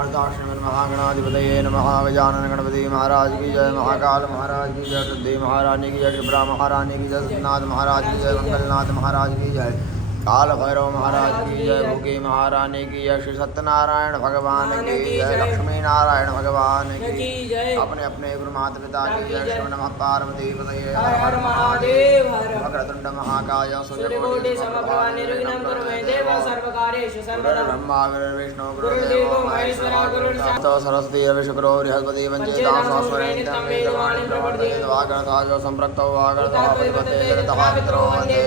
महागणाधिपतये नमः। गजानन गणपति महाराज की जय, महाकाल महाराज की जय, सिद्धि महारानी की जय, शिप्रा महारानी की जय, सिद्धनाथ महाराज की जय, मंगलनाथ महाराज की जय, काल भैरव महाराज की जय, भूखी महारानी की जय, श्री सत्यनारायण भगवान की जय, लक्ष्मी नारायण भगवान की जय, अपने अपने गुरु माता पिता की जय। शिव नमः पार्वती पतये हर हर महादेव। वक्रतुंड महाकाय सूर्यकोटि समप्रभा निर्विघ्नं कुरु मे देव सर्वकार्येषु सर्वदा। ब्रह्मा गुरुर्विष्णु गुरुर्देवो महेश्वरः गुरुर्साक्षात् सरस्वती रविशुक्रो बृहस्पति वञ्चितां सहस्रेन्द्रं वेदवाणी प्रवर्तते। वागर्थाजो सम्पृक्तौ वागर्थः परिपते जगतः पितरो वन्दे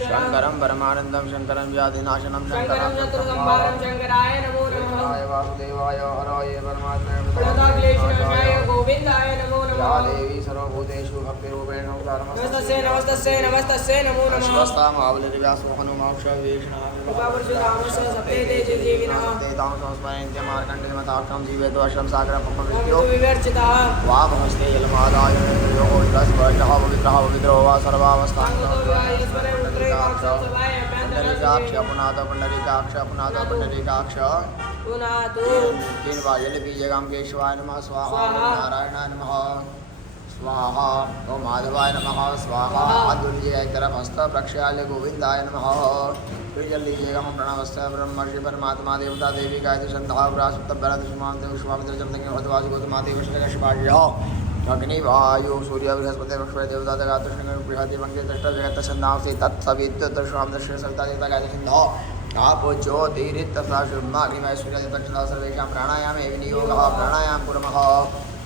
शङ्करं परमानन्दं शङ्करं व्याधिनाशनं शङ्करं चतुर्संहारं शङ्कराय नमो नमः। वासुदेवाय हराय परमात्मने गोविन्दाय नमो नमः। या देवी सर्वभूतेषु भक्तिरूपेण नमस्तस्यै नमस्तस्यै नमस्तस्यै नमो नमः। अश्वस्था महाबलिर्व्यासो हनुमांशवेषणः कृपावर्षरामस्य सप्तेते जीविनः देतां संस्मरन्त्य मार्कण्डेयमताक्षं जीवेतो अश्वं सागरपक्वविद्यो विवर्चितः वामहस्ते जलमादाय योगोष्ठस्पर्शः पवित्रः पवित्रो वा सर्वावस्थान् पुंडरीकाक्ष पुनाथ पुंडरीकाक्ष पुनाथ पुंडरीकाक्ष पुनातु। तीन बार जल बीजेगाम केशवाय नमः स्वाहा, नारायणाय नमः स्वाहा, ओम माधवाय नमः स्वाहा। हाथ धो लीजिएगा एक तरफ, हस्त प्रक्षाल्य गोविंदाय नमः। फिर जल लीजिएगा हम प्रणवस्थ ब्रह्म श्री परमात्मा देवता देवी गायत्री संध्या व्रासुत्तम भरत विष्णुमान देव विश्वामित्र जमदग्नि भरद्वाज गौतम देव शिवाय अग्नि वायु सूर्य बृहस्पति लक्ष्मी देवता जगातृष्ण बृहति मंगे दृष्ट जगत संधांसी तत्सविद्युत स्वाम दृष्टि सविता देवता गायत्री सिंधो आप ज्योतिरित अग्निमय सूर्य दक्षिणा सर्वेषां प्राणायामे विनियोगः प्राणायाम कुर्मः।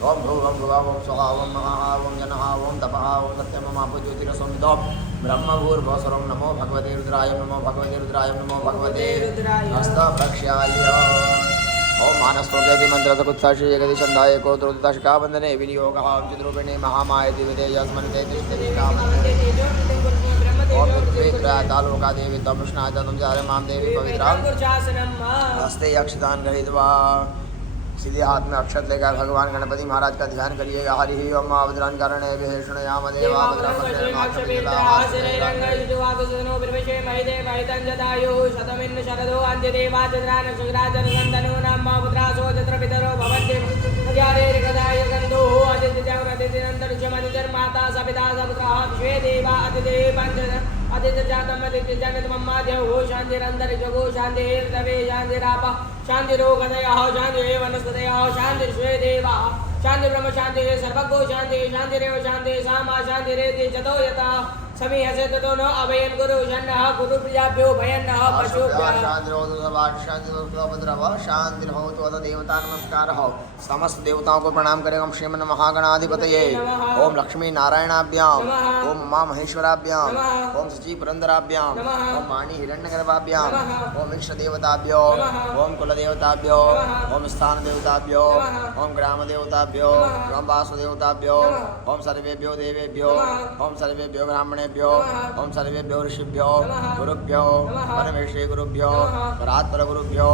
ओम भूवं भुवः ओम स्वः ओम महः ओम जनः ओम तपः ओम सत्यम आप ज्योतिरसंविदो ब्रह्म भूर्भुवः स्वः। नमो भगवते रुद्राय नमो भगवते रुद्राय नमो भगवते हस्त प्रक्षाल्य। ओम मानस्तोत्रयति मंत्रसकुत्साक्षी जगति छन्दाय को द्रोदिताशिका वन्दने विनियोगः चिद्रूपिणे महामायति विदेयस्मन्ते तिष्ठतिका वन्दने। ओम पृथ्वीत्रयातालोका देवी त्वं कृष्णाय त्वं चारे मां देवी पवित्रां हस्ते अक्षतान् गृहीत्वा सीधे हाथ में अक्षत लेकर भगवान गणपति महाराज का ध्यान करिएगा। हरि ओम आवद्रान करणे विहेषणयाम देवावद्राम शतमिन्न शरदो अन्त्यदेवाचन्द्रान सुराजन नन्दनो नाम पुत्रासो जत्र पितरो भवन्ति मध्यारेर गदाय गन्धो अदित्यमाता सपिता सपुत्रः विश्वे देवा अतिदेव पञ्च आदित्य जातम आदित्य जगत मम्मा देव शांतिरंतर जगो शांति तवे शांतिराप शांति रोगदयः शांति वनस्पतयः शांति श्वे देवा शांति ब्रह्म शांति सर्वगो शांति शांतिरेव शांति सामा शांतिरेति चतो यथा समी हसे ततो न अभयन गुरु शन्नः गुरु प्रियाभ्यो भयन्नः पशुभ्यः शांति होतु सवार शांति होतु शांति होतु अथ देवता नमस्कारः। समस्त देवताओं को प्रणाम करें। श्रीमन महागणाधिपतये ओम लक्ष्मी नारायणाभ्याम ओम उमा महेश्वराभ्याम ओम सची पुरंदराभ्याम ओम वाणी हिरण्यगर्भाभ्याम ओम इष्ट देवताभ्यो ओम कुल देवताभ्यो ओम स्थान देवताभ्यो ओम ग्राम देवताभ्यो ओम वासु देवताभ्यो ओम सर्वेभ्यो देवेभ्यो ओम सर्वेभ्यो ब्राह्मणेभ्यो ओम सर्वेभ्यो ऋषिभ्यो गुरुभ्यो परमेश्वरी गुरुभ्यो परात्पर गुरुभ्यो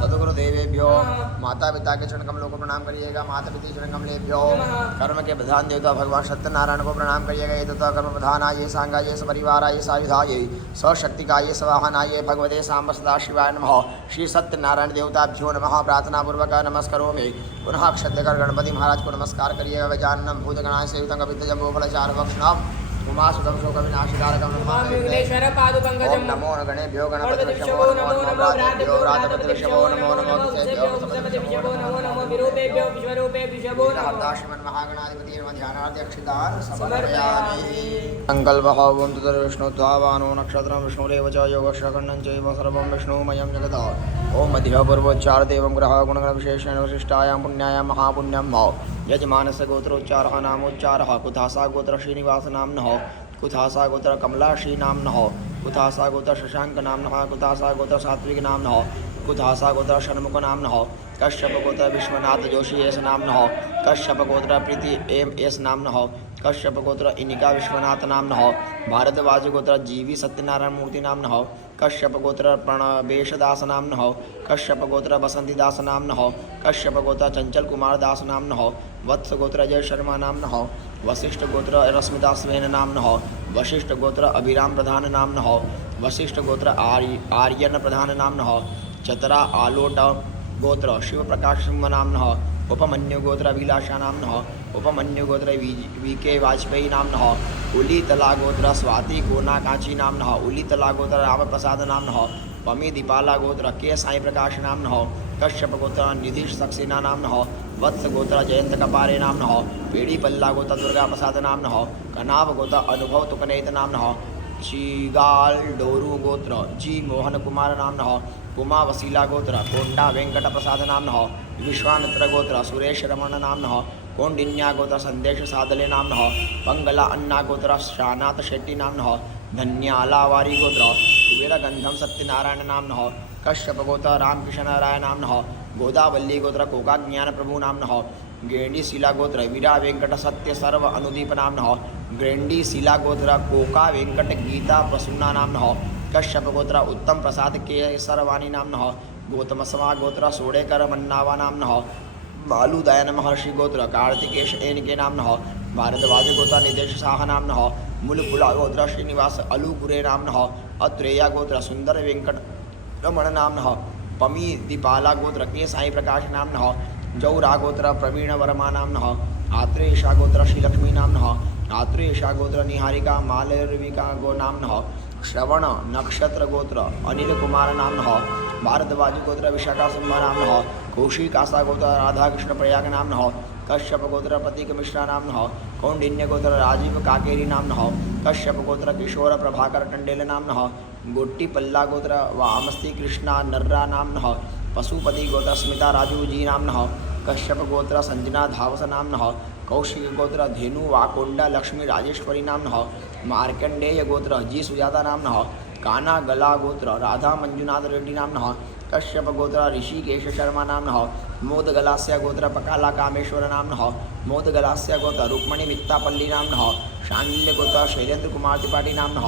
सदगुरु देवेभ्यो माता पिता के चरण कमलों को प्रणाम करिएगा। माता पिता चरण कमलेभ्यो कर्म के प्रधान देवता भगवान सत्यनारायण को प्रणाम करिएगा। ये तथा कर्म प्रधानाय सांगाय सपरिवाराय सायुधाय सशक्तिकाय सवाहनाय भगवते सांब सदा शिवाय नमः। श्री सत्यनारायण देवताभ्यो नमः। प्रार्थना पूर्वक नमस्करोमि। पुनः क्षत्रकर गणपति महाराज को नमस्कार करिएगा। गजाननं भूतगणाय सेवितं कपितजम्बोफलचारुभक्षणं उमासुतं शोकविनाशकारकं ओम नमो गणेभ्यो गणपतिभ्यो नमो नमो व्रातपतिभ्यो नमो नमो विषयभ्यो नमो नमो विरूपेभ्यो विश्वरूपेभ्यो नमः। श्रीमन् महागणाधिपति नमः। ध्यानार्थ समर्पयामि। संकल्पः ओम तद्विष्णुत्वावानो नक्षत्रं विष्णुरेव च योगश्रकण्डं चैव सर्वं विष्णुमयं जगत्। ओम मध्यपूर्वोच्चार देवं ग्रह गुणगणविशेषेण विशिष्टायां पुण्यायां महापुण्यं भव। यजमानस्य गोत्रोच्चारः नामोच्चारः कुथासा गोत्र श्रीनिवास नाम्नः कुथासा गोत्र कमलाशी नाम्नः कुथासा गोत्र शशांक नाम्नः कुथासा गोत्र सात्विक नाम्नः कुथासा गोत्र षण्मुख नाम्नः कश्यप गोत्र विश्वनाथ जोशी एस नाम्नः कश्यप गोत्र प्रीति एम एस नाम्नः कश्यप गोत्र इनिका विश्वनाथ नाम्नः भारद्वाज गोत्र जीवी सत्यनारायण मूर्ति नाम्नः कश्यप गोत्र प्रणवेशदास नाम्नः कश्यप गोत्र बसंतीदास नाम्नः कश्यप गोत्र चंचल कुमार दास नाम्नः वत्स गोत्र अजय शर्मा नाम्नः वशिष्ठ गोत्र रश्मिता स्वेन नाम्नः वशिष्ठ गोत्र अभिराम प्रधान नाम्नः वशिष्ठ गोत्र आर्यन प्रधान नाम्नः चतरा आलोट गोत्र शिवप्रकाश सिंहनाम्नः उपमन्युगोत्र अभिलाषानाम्नः उपमन्युगोत्र वीके वाजपेयी नाम्नः उलितलागोत्र स्वाति कोना कांची नाम्नः उलितलागोत्र रामप्रसाद नाम्नः पमी दीपाला गोत्र के साई प्रकाश नाम्नः कश्यप गोत्र निधीश सक्सेना नाम्नः वत्स गोत्र जयंत कपारे नाम्नः पेड़ी पल्ला गोत्र दुर्गा प्रसाद नाम्नः कनाव गोत्र अनुभव तुकनेत नाम्नः चीगाल डोरू गोत्र जी मोहन कुमार नाम्नः पुमा वसीला गोत्र कोंडा वेंकट प्रसाद नाम्नः विश्वामित्र गोत्र सुरेश रमण नाम्नः कौंडिन्या गोत्र संदेश सादले नाम्नः पंगला अन्ना गोत्र शानाथ शेट्टी नाम्नः धन्यालावारी गोत्र कुबेरगंधम सत्यनारायण नाम्नः कश्यप गोत्र रामकृष्ण राय नाम्नः गोदावल्ली गोत्र कोका ज्ञान प्रभु नाम्नः ग्रेंडी शिला गोत्र वीरा वेंकट सत्य सर्व अनुदीप नाम्नः ग्रेंडी शिला गोत्र कोका वेंकट गीता प्रसूना नाम्नः कश्यप गोत्र उत्तम प्रसाद केसरवाणी नाम्नः गौतमसमा गोत्र सोडेकर मन्नावा नाम्नः बालुदयन महर्षि गोत्र कार्तिकेश एन के नाम्नः भारद्वाज गोत्र निदेश शाह नाम्नः मुलपुला गोत्र श्रीनिवास अलुगुरे नाम्नः अत्रेया गोत्र सुंदर वेंकट रमण नाम्नः पमी दीपाला गोत्र के साई प्रकाश नाम्नः जौरा गोत्र प्रवीण वर्मा नाम्नः आत्रेयशा गोत्र श्रीलक्ष्मी नाम्नः आत्रेयशा गोत्र निहारिका मालविका गो नाम्नः श्रवण नक्षत्र गोत्र अनिल कुमार नाम्नः भारद्वाज गोत्र विशाखा सिंह नाम्नः कौशिकासा गोत्र राधाकृष्ण प्रयाग नाम्नः कश्यप गोत्र प्रतीक मिश्रा नाम्नः कौंडिन्य गोत्र राजीव काकेरी नाम्नः कश्यप गोत्र किशोर प्रभाकर टंडेल नाम्नः गोट्टी पल्ला गोत्र वामस्ती कृष्णा नर्रा नाम्नः पशुपति गोत्र स्मिता राजू जी नाम्नः कश्यप गोत्र संजना धावस नाम्नः कौशिक गोत्र धेनु वाकोंडा लक्ष्मी राजेश्वरी नाम्नः मार्कंडेय गोत्र जी सुजाता नाम्नः काना गला गोत्र राधा मंजुनाथ रेड्डी नाम्नः कश्यप गोत्र ऋषिकेश शर्मा नाम्नः मोदगलास्य गोत्र पकाला कामेश्वर नाम्नः मोदगलास्य गोत्र रुक्मणी मित्तापल्ली नाम्नः शांडिल्य गोत्र शैलेंद्र कुमार त्रिपाठी नाम्नः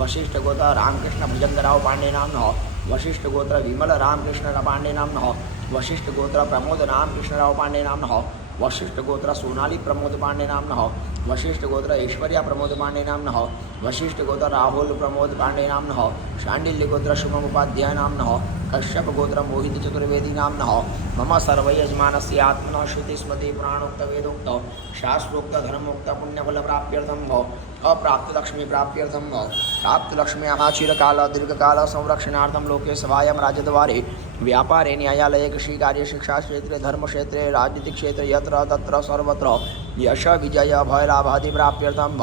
वशिष्ठ गोत्र रामकृष्ण भुजंगराव पांडे नाम्नः वशिष्ठ गोत्र विमल रामकृष्ण पांडे नाम्नः वशिष्ठ गोत्र प्रमोद रामकृष्णराव पांडे नाम्नः वशिष्ठ गोत्र सोनाली प्रमोद पांडे नाम्नः वशिष्ठ गोत्र ऐश्वर्या प्रमोद पांडे नाम्नः वशिष्ठ गोत्र राहुल प्रमोद पांडे नाम्नः शांडिल्य गोत्र शुभम उपाध्याय नाम्नः कश्यप गोत्र मोहित चतुर्वेदी नाम्नः मम सर्वयजमानस्य आत्मनः श्रुति स्मृति पुराणोक्त वेदोक्त शास्त्रोक्त धर्मोक्त पुण्यफल प्राप्त्यर्थं अप्राप्त लक्ष्मी प्राप्त्यर्थं प्राप्त लक्ष्म्याः चिरकाल दीर्घकाल संरक्षणार्थं लोके सभायां राजद्वारे व्यापारे न्यायालये कृषि कार्य शिक्षा क्षेत्रे धर्म क्षेत्रे राजनीतिक क्षेत्रे यत्र तत्र सर्वत्र यश विजय भयलाभादि प्राप्त्यर्थं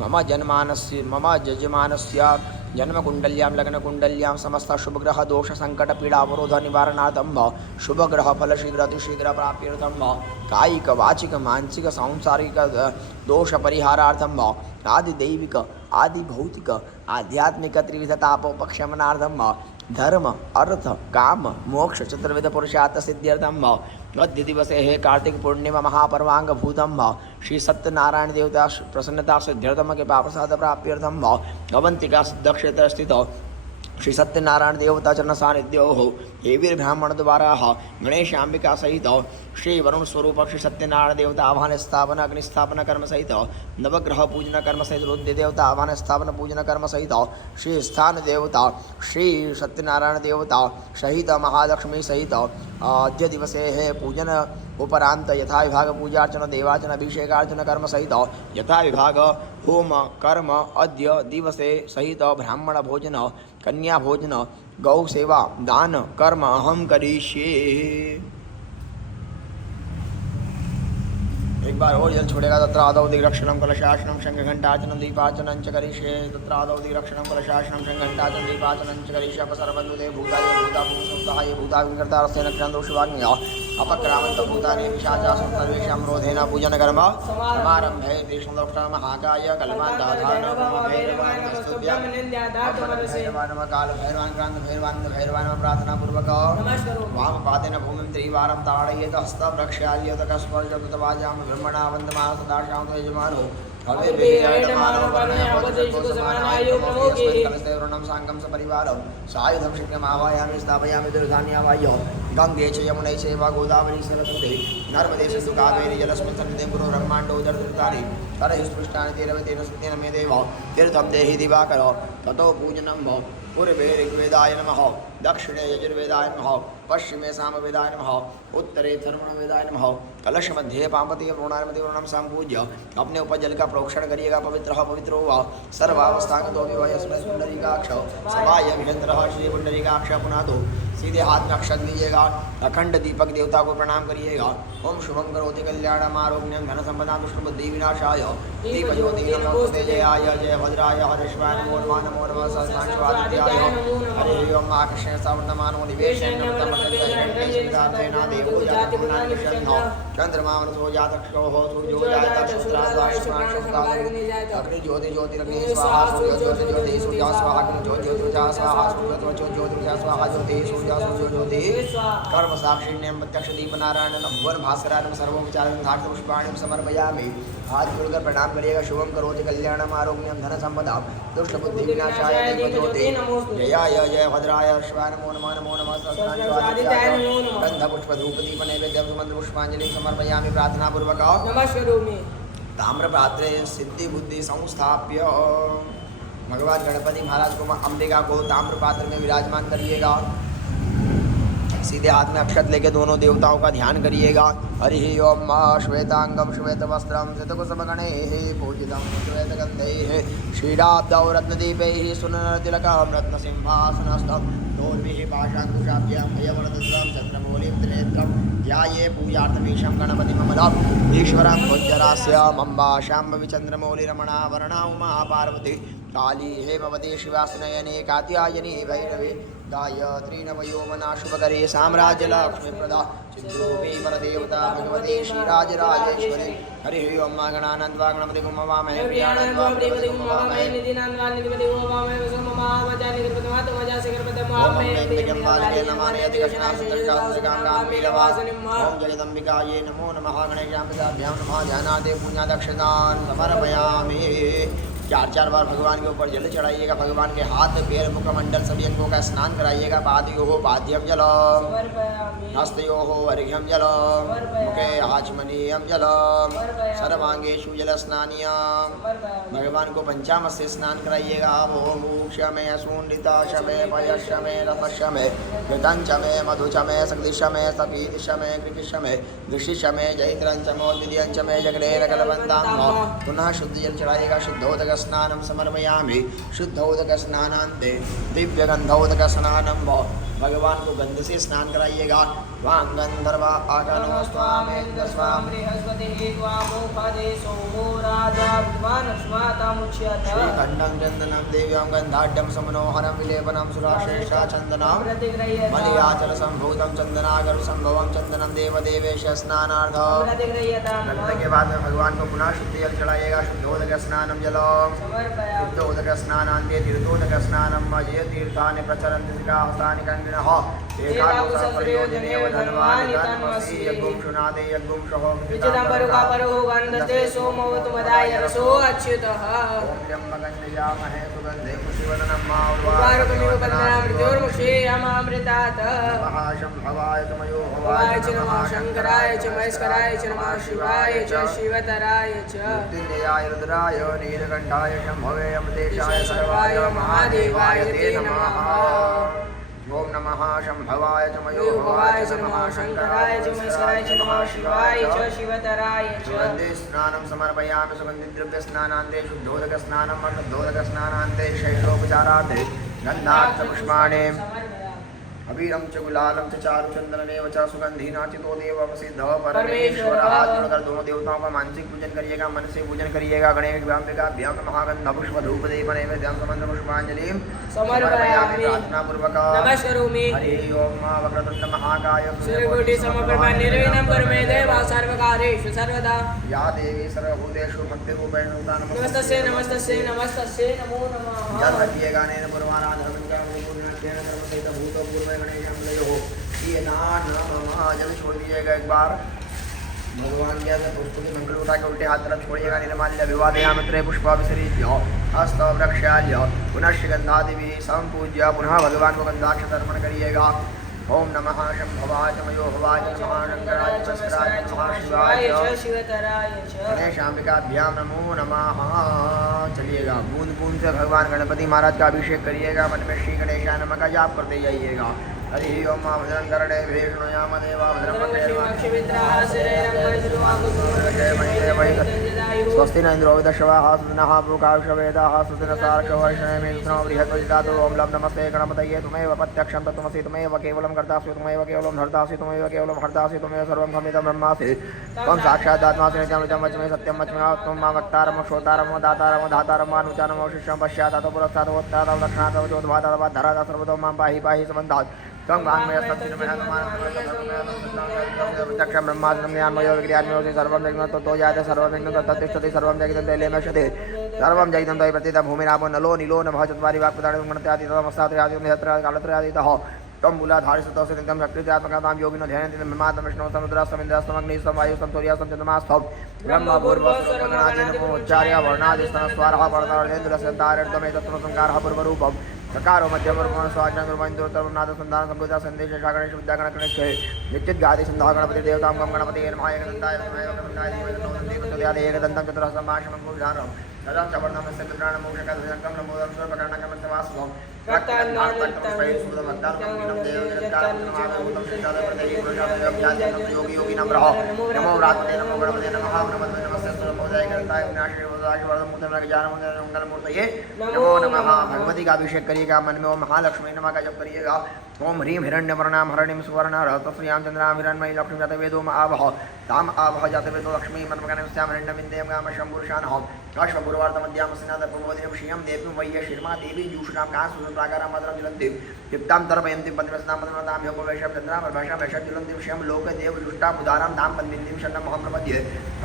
मम यजमानस्य जन्मकुंडल्यां लग्नकुंडल्यां समस्त शुभग्रह दोष संकट पीड़ा अवरोध निवारणार्थं शुभग्रह फल शीघ्र अतिशीघ्र प्राप्त्यर्थं कायिक वाचिक मानसिक सांसारिक दोष परिहारार्थं आदि दैविक आदि भौतिक आध्यात्मिक त्रिविध तापोपशमनार्थं धर्म अर्थ काम मोक्ष चतुर्विध पुरुषार्थ सिद्ध्यर्थं अद्य दिवसे हे कार्तिक पूर्णिमा महापर्वांग भूतम श्री सत्यनारायण देवता प्रसन्नता सिद्ध्यर्थम के प्रसाद प्राप्त्यर्थम अवंतिका सिद्ध क्षेत्र स्थित श्री सत्यनारायण देवता चरण सानिध्यो देवी ब्राह्मण द्वारा गणेशांबिका सहित श्री वरुण स्वरूप श्री सत्यनारायण देवता आह्वान स्थापन अग्निस्थापन कर्म सहित नवग्रह पूजन कर्म सहित रुद्र देवता आह्वान स्थापन पूजन कर्म सहित श्री स्थान देवता श्री सत्यनारायण देवता सहित महालक्ष्मी सहित अद्य दिवसे है पूजन उपरांत यथा विभाग पूजार्चन देवार्चन अभिषेकार्चन कर्म सहित यथा विभाग होम कर्म अद्य दिवसे सहित ब्राह्मण भोजन कन्या भोजन गौ सेवा दान कर्म अहम करिष्ये। एक बार और जल छोड़ेगा तत्र आदौ दिग्रक्षणं कलशासनं शंखघंटाचनं दीपाचनं च करिष्ये तत्र आदौ दिग्रक्षणं कलशासनं शंखघंटाचनं दीपाचनं च करिष्ये अपसर्वन्नुते भूताय भूताभूतसुप्ताय भूताविंकर्तारस्य नक्षत्रं शिवाग्न्या अपक्रामन्त भूतानि पिशाचासु सर्वेषां रोधेन पूजन कर्म समारम्भे देशोदक्षः महाकाय कल्पान्ताधान काल भैरवान् प्रार्थना पूर्वक वामपादेन भूमिं त्रिवारं ताडयेत हस्तं रक्षाल्यत कस्पर्शकृतवाजां ब्रह्मणा वन्दमा सदा शान्तो यजमानो साङ्गं सपरिवारं सायुधं शिखमावायामि स्थापयामि दुर्धान्यावाह्य गङ्गे च यमुने चैव गोदावरी सरस्वती नर्मदे सिन्धु कावेरी जलस्मिन् सन्निधिं कुरु ब्रह्माण्डो जलतीर्थानि तरहि स्पृष्टानि तेन सत्येन मे देव तीर्थं देहि दिवाकर ततो पूजनं पूर्वे ऋग्वेदाय नमः दक्षिणे यजुर्वेदाय नमः, पश्चिमे सामवेदाय नमः, उत्तरे धर्मवेदाय नमः। कलश मध्य पापति पूर्णामति पूर्णम संपूज्य अपने ऊपर जल का प्रोक्षण करिएगा। पवित्र हुआ सर्वावस्थांगतो विवयस्मै पुंडरीकाक्ष समाय अभियंत्रः श्री पुंडरीकाक्ष पुनः दो सीधे हाथ में अक्षत लीजिएगा। अखंड दीपक देवता को प्रणाम करिएगा। ओम शुभं करोति कल्याणम आरोग्यम धन संपदा दुष्ट बुद्धि विनाशाय दीप ज्योति नमोस्तुते जयाय जय भद्राय हरिश्वाय नमो नमः नमो नमः सहस्रांशवादित्याय हरे ओम आकृष्ण सावर्तमानो निवेशेन नमः देवो जाति पुनानिषन्नो चंद्रमा मनसो जातक्षो हो सूर्यो जातक्षत्रादाश्रमाशुकाग्नि अग्नि ज्योति ज्योतिरग्नि स्वाहा सूर्य ज्योति ज्योति सूर्य स्वाहा ज्योति ज्योति स्वाहा सूर्य ज्योति स्वाहा ज्योति सूर्य ज्योति कर्म साक्षिण्यं प्रत्यक्ष दीप नारायण भुवन भास्कराय सर्वोपचारं धार्त पुष्पाणि समर्पयामि। हाथ जोड़कर प्रणाम करिएगा। शुभम करोति कल्याणम आरोग्यम धन संपदा दुष्ट बुद्धि विनाशाय दीप ज्योति जयाय जय भद्राय शिवाय नमो नमः नमो नमः सहस्रांशवादित्याय गंध पुष्प धूप दीप नैवेद्यं सुमंत्र पुष्पांजलि समर्पयामि प्रार्थना पूर्वक। नमस्करोमि। ताम्र पात्रे सिद्धि बुद्धि संस्थाप्य भगवान गणपति महाराज को अंबिका को ताम्र पात्र में विराजमान करिएगा। सीधे हाथ में अक्षत लेके दोनों देवताओं का ध्यान करिएगा। हरि ओम श्वेतांगम श्वेत वस्त्रम श्वेतकुसुमगणैः पूजितं श्वेतगन्धैः श्रीराब्धौ रत्नदीपैः सुनरतिलकं रत्नसिंहासनस्थं दोर्भिः पाशाङ्कुशाभ्यां भयवरदस्रं चन्द्रमौलिं त्रिनेत्रं ध्याये पूजार्थमीशं गणपतिममलम् ईश्वरं भुजरास्यम् अम्बा शाम्भवी चन्द्रमौलिरमणा वरणा उमा पार्वती काली हेमवती शिवासनयने कात्यायनी भैरवी गायत्री नवयोमना शुभकरे साम्राज्य लक्ष्मी प्रदा चिद्रूपी परदेवता भगवती श्रीराजराजेश्वरी। हरि ओम गणानंदवा गणपति गुमवामहे प्रियानंदवा प्रियपति गुमवामहे निधिनंदवा निधिपति गुमवामहे वसुममावजा निधिपतिमात वजा शिखरपतमामहे दिगंबाले नमामि अधिकशनासुतर्कासुकांगामीलवासनिम् ओम जगदंबिकायै नमो नमः गणेशाभ्यां नमः ध्यानादे पुण्य दक्षिणान् समर्पयामि। 4 बार भगवान के ऊपर जल चढ़ाइएगा। भगवान के हाथ पैर मुखमंडल सभी अंगों का स्नान कराइएगा। पादयोः पाद्यं जलम् हस्तयोः अर्घ्यं जलम् मुखे आचमनीयं जलम् सर्वांगेषु जलस्नानीयम्। भगवान को पंचामृत से स्नान कराइएगा। ओम क्षमे सुंडिता क्षमे पयक्षमे रथक्षमे घृतंचमे मधुचमे सगदिशमे सपीतिशमे कृतिशमे दृशिशमे जैत्रंचमोद्विदियंचमे जगरेण कलबन्तां पुनः शुद्ध जल चढ़ाइएगा। शुद्धोदक स्नानं समर्पयामि। शुद्धोदक स्नानान्ते दिव्यगंधोदक स्नानं भगवान को गंध से स्नान कराइएगा। वां गंधर्वा आगनो स्वामेन्द्र स्वाम बृहस्पतिः त्वामुपदे सोमो राजा विद्वान् अस्माकमुच्यते। श्रीखण्डं चन्दनं देव्यां गन्धाढ्यं समनोहरं विलेपनं सुराश्रेष्ठा चन्दनं मलयाचल सम्भूतं चन्दनागरु सम्भवं चन्दनं देवदेवेश स्नानार्थं। गंध के बाद में भगवान को पुनः शुद्ध जल चढ़ाइएगा। शुद्धोदक स्नानं जलम् शुद्धोदक स्नानान्ते तीर्थोदक स्नानं मये तीर्थानि प्रचरन्ति सिकाहस्तानि कण्डिनः एकादशप्रयोजनेव धन्वानि तन्मसि यज्ञुंशुनादे यज्ञुंशः विचिदम्बरुकापरो गन्धते सोमवतुमदाय रसो अच्युतः। ओम जम्बगन्धयामहे सुगन्धे पुष्टिवदनं मारुकमिव कन्नामृत्योर्मुक्षे अमामृतात्। नमः शम्भवाय तमयो भवाय च नमः शङ्कराय च महेश्वराय च नमः शिवाय च शिवतराय च मृत्युञ्जयाय रुद्राय नीलकण्ठाय शम्भवे अमृतेशाय सर्वाय महादेवाय ते नमः। ओम नमः शम्भवाय च मयो भवाय च नमः शङ्कराय च महेश्वराय च नमः शिवाय च शिवतराय च। सुगन्धे स्नानं समर्पयामि। सुगन्धिद्रव्य स्नानान्ते शुद्धोदक स्नानं शुद्धोदक स्नानान्ते शैलोपचारार्थे गन्धार्थ पुष्पाणि अबीरं च गुलालं च चारुचन्दनेव च सुगन्धिनाचितो देव प्रसिद्धः परमेश्वरः। हाथ जोड़कर दोनों देवताओं का मानसिक पूजन करिएगा। मन से पूजन करिएगा। गणेशाभ्यां महागंध पुष्प धूप दीप नैवेद्यं समंत्र पुष्पांजलिं समर्पयामि प्रार्थना पूर्वक। नमस्करोमि। हरि ओम वक्रतुंड महाकाय सूर्यकोटि समप्रभा निर्विघ्नं कुरु मे देव सर्वकार्येषु सर्वदा। या देवी सर्वभूतेषु भक्तिरूपेण नमस्तस्यै नमस्तस्यै नमस्तस्यै नमो नमः। जल रखिएगा नैन पूर्वाराधनं जब छोड़ दीजिएगा एक बार। भगवान के अंदर पुष्प की मंगल उठा के उल्टे हाथ तरफ छोड़िएगा। निर्माल्य विवादयामित्रे पुष्पाभिषेच्य हस्त वृक्षाल्य पुनः गंधादिभिः संपूज्य पुनः भगवान को गंधाक्ष तर्पण करिएगा। ओम नमः शंभवाय मयोभवाय नमः शंकराय शस्त्राय नमः शिवाय शिवतराय गणेशाम्बिकाभ्याम नमो नमः। चलिएगा बूंद बूंद से भगवान गणपति महाराज का अभिषेक करिएगा। मन में श्री गणेशाय नमः का जाप करते जाइएगा। हरि ओम भद्रं करणे विष्णुयाम देवा भद्रं स्वस्ति न इंद्रो विदशवाः सुदिनः पूकाशवेदाः सुदिनसारकवर्षणमेषणो बृहद्वजितातो ओम लं नमस्ते गणपतये त्वमेव प्रत्यक्षं तत्त्वमसि त्वमेव केवलं कर्तासि त्वमेव केवलं हर्तासि त्वमेव केवलं हर्तासि त्वमेव सर्वं खमिदं ब्रह्मासि त्वं साक्षादात्मासि नित्यमृतं वच्मि सत्यं वच्मि त्वं मां वक्तारं श्रोतारं दातारं धातारं मानुचारं शिष्यं पश्चात् पुरस्तात् दक्षिणात् चोद्वातात् धरात् सर्वतो मां पाहि पाहि समन्तात् त्वं वाङ्मय सत्यं ब्रह्मास्मयो विज्ञानमयो सर्वं जगन्नाथ तो जायते सर्वं जगन्नाथ तत्तिष्ठति सर्वं जगन्नाथ लेमशते सर्वं जगन्नाथ तय प्रतिदा भूमिरापो नलो नीलो नभः चत्वारि वाक्पदानि गणत्यादि तमस्तात्यादि नेत्र कालत्रयादितः त्वं मूलाधारिसतस्य नित्यं शक्तित्यात्मकतां योगिनो ध्यायन्ति ब्रह्मात्म विष्णु समुद्रस्तमिन्द्रस्तमग्निस्तं वायुस्तं सूर्यस्तं चन्द्रमास्तं ब्रह्म पूर्वोच्चार्य वर्णादिस्तनस्वारः परतारेन्द्रस्यन्तारेर्दमेतत्त्वसंकारः पूर्वरूपं सकारो मध्यमरूपं स्वाज्ञानुर्वैन्दोत्तरनाथसन्धान संबुधा संदेश गणेश विद्यागणगणेश नित्यगादि संधा गणपति देवतां गं गणपति नमः एकदन्ताय एकदन्तं चतुरहस्तं पूजानं सदं चवर्णमस्य पित्राणं मोक्षकं नमोदं स्वपकर्णकमस्तवास्वं योगी योगी नमः नमो व्रातते नमो गणपते नमः नमस्ते नमस्ते नमोदय गणताय विनाशे नमो नमः। भगवती का अभिषेक करिएगा। मन में ओम महालक्ष्मी नमः का जप करिएगा। ओम ह्रीं हिरण्यवर्णां हरणीं सुवर्णा रहतश्रियां चंद्रां हिरण्मयी लक्ष्मी जातवेदोम आवह ताम आवह जातवेदो लक्ष्मी मनमगणस्यां हिरण्यविन्द्यं गाम शम्भुर्षानः अश्वपुरवार्तमध्यामस्नादपुरोदेव श्रियं देवीं वय्य शिर्मा देवी जूषणां कांसुप्राकारां मदनं ज्वलन्ति दीप्तां तर्पयन्ति पद्मस्नां पद्मनां योगवेशं चन्द्रां प्रभाषां वैशं ज्वलन्ति श्रियं लोकदेव जुष्टां उदारां तां पद्मिनीं शरणमहं प्रपद्ये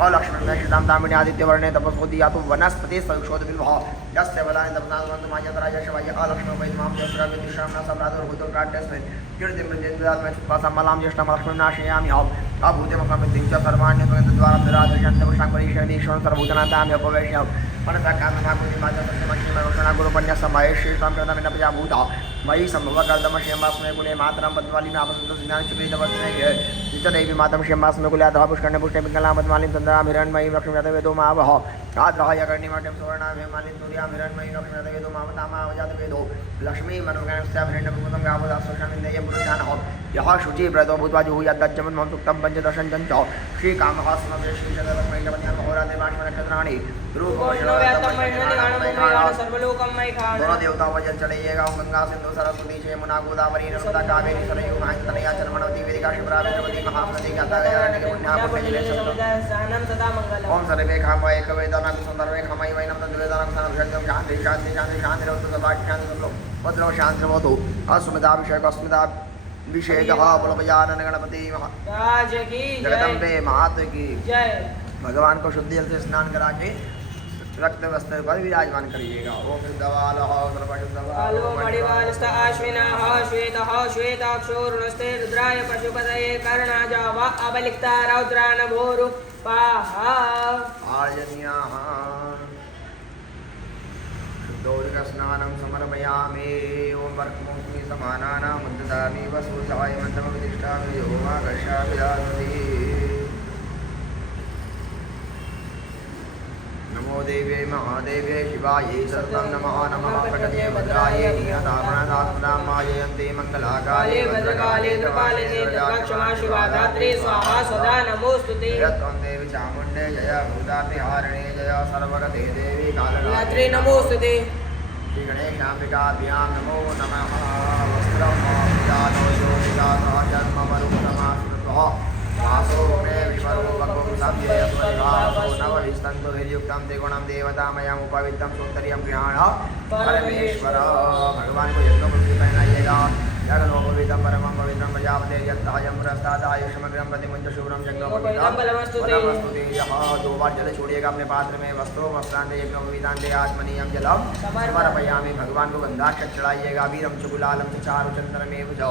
अलक्ष्मीं तामिनी आदित्यवर्णे तपस्वती यातु वनस्पति संशोधविभः यस्य बलानि तपसान्वन्तु मान्यतराय शिवाय अलक्ष्मी वैद्मां यत्राविदुषां न सम्रादुर्भूतोर्काट्यस्मिन् कीर्तिमृत्येन्द्रात्मैः सुपासम्बलां ज्येष्ठां लक्ष्मीं नाशयामि अभूतिमसमिद्धिं च सर्वाण्य द्वारा दुरादृशन्तपुषाङ्कुरीशनीश्वरं सर्वभूतनाथाम्यपवेश्यं मनसा कामनाकुतिमाचसत्यमक्षिमघोषणा गुरुपन्यसमहेश्रीष्टां कृतमिन्नपजाभूता मयि सम्भवकर्दमश्यमास्मे कुले मातरं पद्मालिनापसुतसिज्ञानचक्रीतवस्ने देवी मातं श्यमास्मे कुले अधः पुष्करणे पुष्णे पिङ्गलां पद्मालिं चन्द्रां हिरण्मयीं लक्ष्मीं जातवेदो मावह आद्रहय कर्णिमठ्यं सुवर्णां हेमालिं तुर्यां हिरण्मयीं लक्ष्मीं जातवेदो मावतामावजातवेदो लक्ष्मी मनोगणस्यां हिरण्यपुतं गावदास्वशामिन्देयं पुरुषानः यः शुचिव्रतो भूत्वा जुहुयाद्दज्जमन् महं सुक्तं पञ्चदशं च श्रीकामः स्मवे श्रीशतलक्ष्मीकवन्यं महोरादेवाश्वनक्षत्राणि दोनों देवताओं वजन चढ़िएगा। गंगा सिंधु सरस्वती यमुना गोदावरी नर्मदा कावेरी सरयू तनया चरमणवती वेदिका शिवरा विद्रवती महानदी ओम सर्वे खामय कवेदानां सुंदरवे खामय वैनम तद्वेदानां सनभ्यं शांति शांति शांति शांति रवतु सदा शांति भद्रो शांति रवतु अस्मदाभिषेक अस्मदाभिषेकः बलभयानन गणपति जगदम्बे माता की जय। भगवान को शुद्ध जल से स्नान करा के रक्त वस्त्र पर विराजमान करिएगा। ओम शुद्धवालः सर्वशुद्धवालो मणिवालस्त आश्विनः श्वेतः श्वेताक्षोरुणस्ते रुद्राय पशुपतये कर्णाजावा अबलिक्ता रौद्रानभोरुपाः आर्जन्याः शुद्धोदकस्नानं समर्पयामि। ओम वर्कमोस्मि समानानां मुद्ददामि वसुधाय मन्त्रमविदिष्टामि यो आकर्षामि दास्मि। नमो देव्यै महादेव्यै शिवायै सर्वं नमः नमः प्रकटे भद्रायै नियतापणदास्पदां माजयन्ते मङ्गलाकाले भद्रकाले कृपालिने क्षमा शिवा धात्रे स्वाहा सदा नमोस्तुते। त्वं देवी चामुण्डे जय भूतातिहारिणे जय सर्वगते देवी कालरात्रे नमोस्तुते। श्रीगणेशाम्बिकाभ्यां नमो नमः। वस्त्रं जातो योगिदासः जन्ममरुतमाश्रितः वासो मे विश्वरूपकं सव्ययस्वरिभावो नवविस्तन्तु हिर्युक्तं त्रिगुणं देवतामयमुपवित्तं सौन्दर्यं गृहाण परमेश्वर। भगवान को यज्ञोपवीत पहनाइएगा। जगनोपवीतं परमं पवित्रं प्रजापते यत्तायं पुरस्तादायुष्मग्रं प्रतिमुञ्च शुभ्रं यज्ञोपवीतं बलमस्तुते। यः 2 बार जल छोड़िएगा अपने पात्र में। वस्त्रो वस्त्रान्ते यज्ञोपवीतान्ते आत्मनीयं जलं समर्पयामि। भगवान को गंधाक्षत चढ़ाइएगा। वीरं च गुलालं च चारुचन्दनमेव च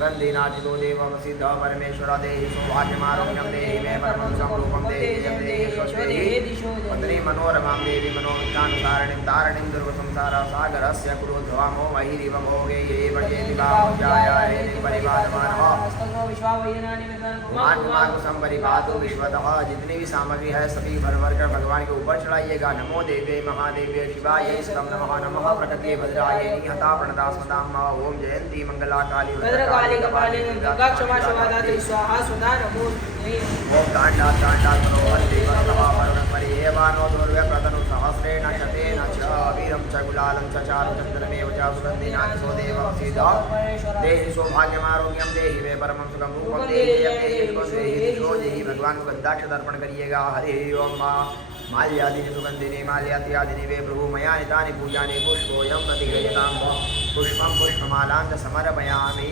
सुगन्धिनाचितो देवमसिद्ध परमेश्वर देहि सौभाग्यमारोग्यं देहि मे परमं संरूपं देहि जं देहि स्वस्ति पत्नी मनोरमां देवी मनोविज्ञानुसारिणीं तारिणीं दुर्गसंसारसागरस्य कुरुध्वामो महिरिव भोगे ये भजेति भावजायाय परिवादमानः संपरिपातो विश्वतः जितनी भी सामग्री है सभी भर भर कर भगवान के ऊपर चढ़ाइएगा। नमो देवे महादेवे शिवाय स्तम नमः नमः प्रकृति भद्राय निहता प्रणदास्मदाम ओम जयंती मंगला काली भद्रकाली कपाली दुर्गा क्षमा शिवादाति स्वाहा सुधा नमो ओम तांडा तांडा मनोहर देवस्तवा वरुण परिहेवानो दुर्वे प्रतनु सहस्रेण शतेन च वीरं च गुलालं च चारु चन्द्रमेव च सुगन्धिनाथ सो देवं सीता देहि सौभाग्यमारोग्यं देहि मे परमं सुखं रूपं देहि देहि भगवान को गंधाक्ष अर्पण करिएगा। हरि ओम माल्यादि सुगंधिनी माल्यात्यादिनी वे प्रभु मया नितानि पूजानि पुष्पोऽयं प्रतिगृह्यतां पुष्पं पुष्पमालां च समर्पयामि।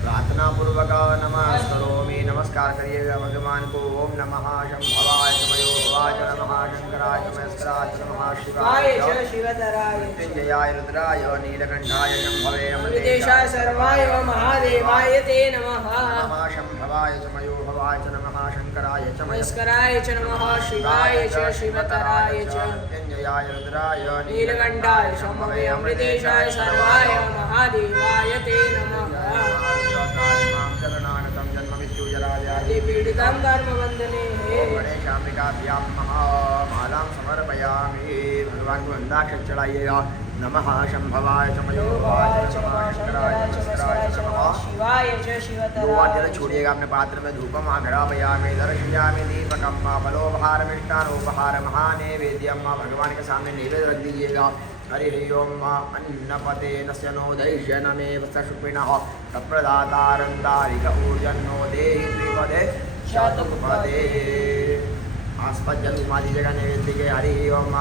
प्रार्थना पूर्वक नमस्करोमि। नमस्कार करिएगा भगवान को। ओम नमः शंभवाय शमयो भवाय नमः शंकराय नमस्काराय नमः शिवाय शिवतराय मृत्युंजयाय रुद्राय नीलकंठाय शंभवे अमृतेशाय सर्वाय महादेवाय ते नमः। नमः शंभवाय शमयो भवाय नमः शंकराय नमस्काराय च नमः शिवाय च शिवतराय च मृत्युंजयाय रुद्राय नीलकंठाय शंभवे अमृतेशाय सर्वाय महादेवाय ते नमः। शरणागतं जन्म मृत्युजराव्याधि पीडितं कर्मबन्धने गणेशाम्बिकाभ्यां मालां समर्पयामि। भगवान को गंधाक्षर चढ़ाइएगा। नमः शंभवाय शमयो भवाय नमः शंकराय नमः शिवाय च शिवतराय। जल छोड़िएगा अपने पात्र में धूपम आघ्रापयामि दर्शयामि दीपकम फलोपहारमिष्टानोपहार महानैवेद्यम भगवान के सामने नैवेद्य रख दीजिएगा। हरि ओम अन्नपते नस्य नो दैश्यनमेव सशुपिनः तत्प्रदातारं तारिक ऊर्जन्नो देहि द्विपदे चतुष्पदे। आसपास जल घुमा दीजिएगा नैवेद्य के। हरि ओम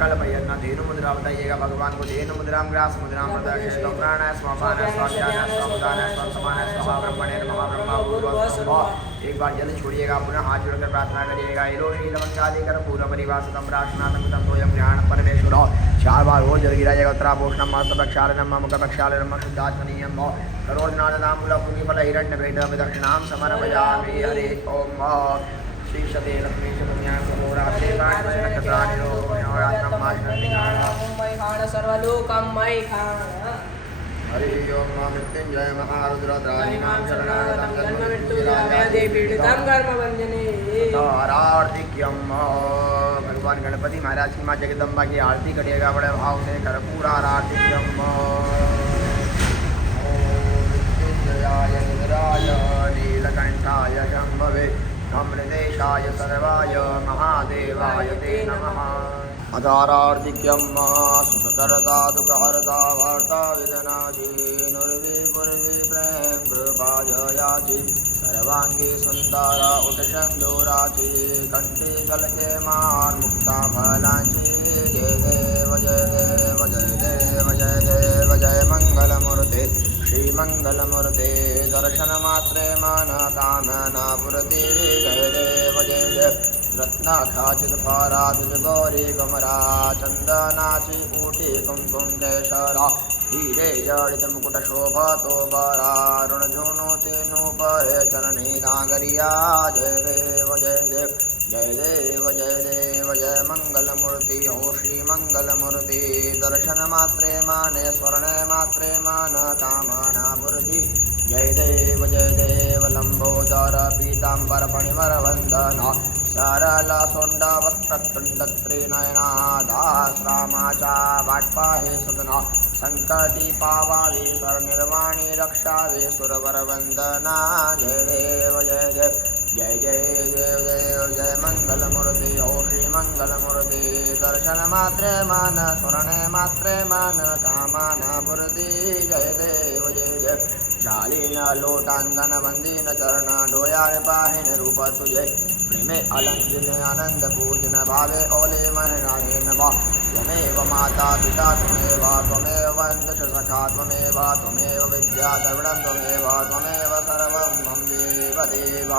कल्पयन्न धेनु मुद्रा बताइएगा भगवान को। धेनु मुद्रां ग्रास मुद्रां प्रदर्शयतु प्राणाय स्वापानाय स्वाध्यानाय स्वामुदानाय स्वसमानाय स्वाहा ब्रह्मणे नमः ब्रह्मा भूर्भुवः। एक बार जल छोड़िएगा। पुनः हाथ जोड़कर प्रार्थना करिएगा। ईलोशीलवंशादिकर पूर्व परिवासतम राशनाथम तोयम ज्ञान परमेश्वर। 4 बार हो जल गिराइएगा। उत्तरापोषणम हस्त प्रक्षालनम मुख प्रक्षालनम शुद्धात्मनीयम करोड़नाथनामूलपुनिफल हिरण्यभेद दक्षिणां समर्पयामि। हरि ओम श्रीशते लक्ष्मी शतन्यां सर्वलोकं मयि हरि ओम मृत्युंजय महारुद्रदायिमां शरणागतं जन्म मृत्युजराव्याधि पीडितं कर्मबन्धने आरार्तिक्यम। भगवान गणपति महाराज की माँ जगदम्बा की आरती करिएगा बड़े भाव से। कर्पूर आरार्तिक्यम। मृत्युंजयाय रुद्राय नीलकंठाय शंभवे अमृतेशाय सर्वाय महादेवाय ते नमः। अधारार्तिक्यम सुखकर्ता दुःखहर्ता वार्ता विघ्नाची नुर्वी पूर्वी प्रेम कृपा जयाची सर्वांगी सुंदरा उठशंदोराची कंठी कलके मार मुक्ता फलाची। जय देव जय देव जय देव जय देव जय मंगलमूर्ते श्रीमंगलमूर्ते दर्शन मात्रे मन कामना पूर्ति। जय देव जय देव रत्नाखाचित फाराधिज गौरी गुमरा चंदनाची ऊटी कुमकुम केशरा हीरे जड़ित मुकुट शोभतो बरा ऋण झुनु तेनु पर चरणी गांगरिया। जय देव जय देव जय देव जय देव जय मंगलमूर्ति हो श्री मंगलमूर्ति दर्शन मात्रे माने स्वर्ण मात्रे मान कामना मूर्ति। जय देव लंबोदर पीतांबर फणिवर वंदना सरल सोंडा वक्रतुंडत्रिनयना दासरामाचा वाटपाहे सदना संकटी पावावे कर निर्वाणी रक्षावे सुरवर वंदना। जय देव जय देव जय जय देव देव जय मंगलमूर्ति हो श्री मंगलमूर्ति दर्शन मात्रे मन स्वर्ण मात्रे मन कामना पूर्ति। जय देव जय देव डालीन लोटांगन वंदीन चरण डोयान पाहिन रूप तुझे प्रेमे अलंजन आनंद पूजन भावे ओले महराने नमः। त्वमेव माता पिता त्वमेव त्वमेव वन्दश सखा त्वमेव विद्या द्रविणं त्वमेव सर्वं मम देव देव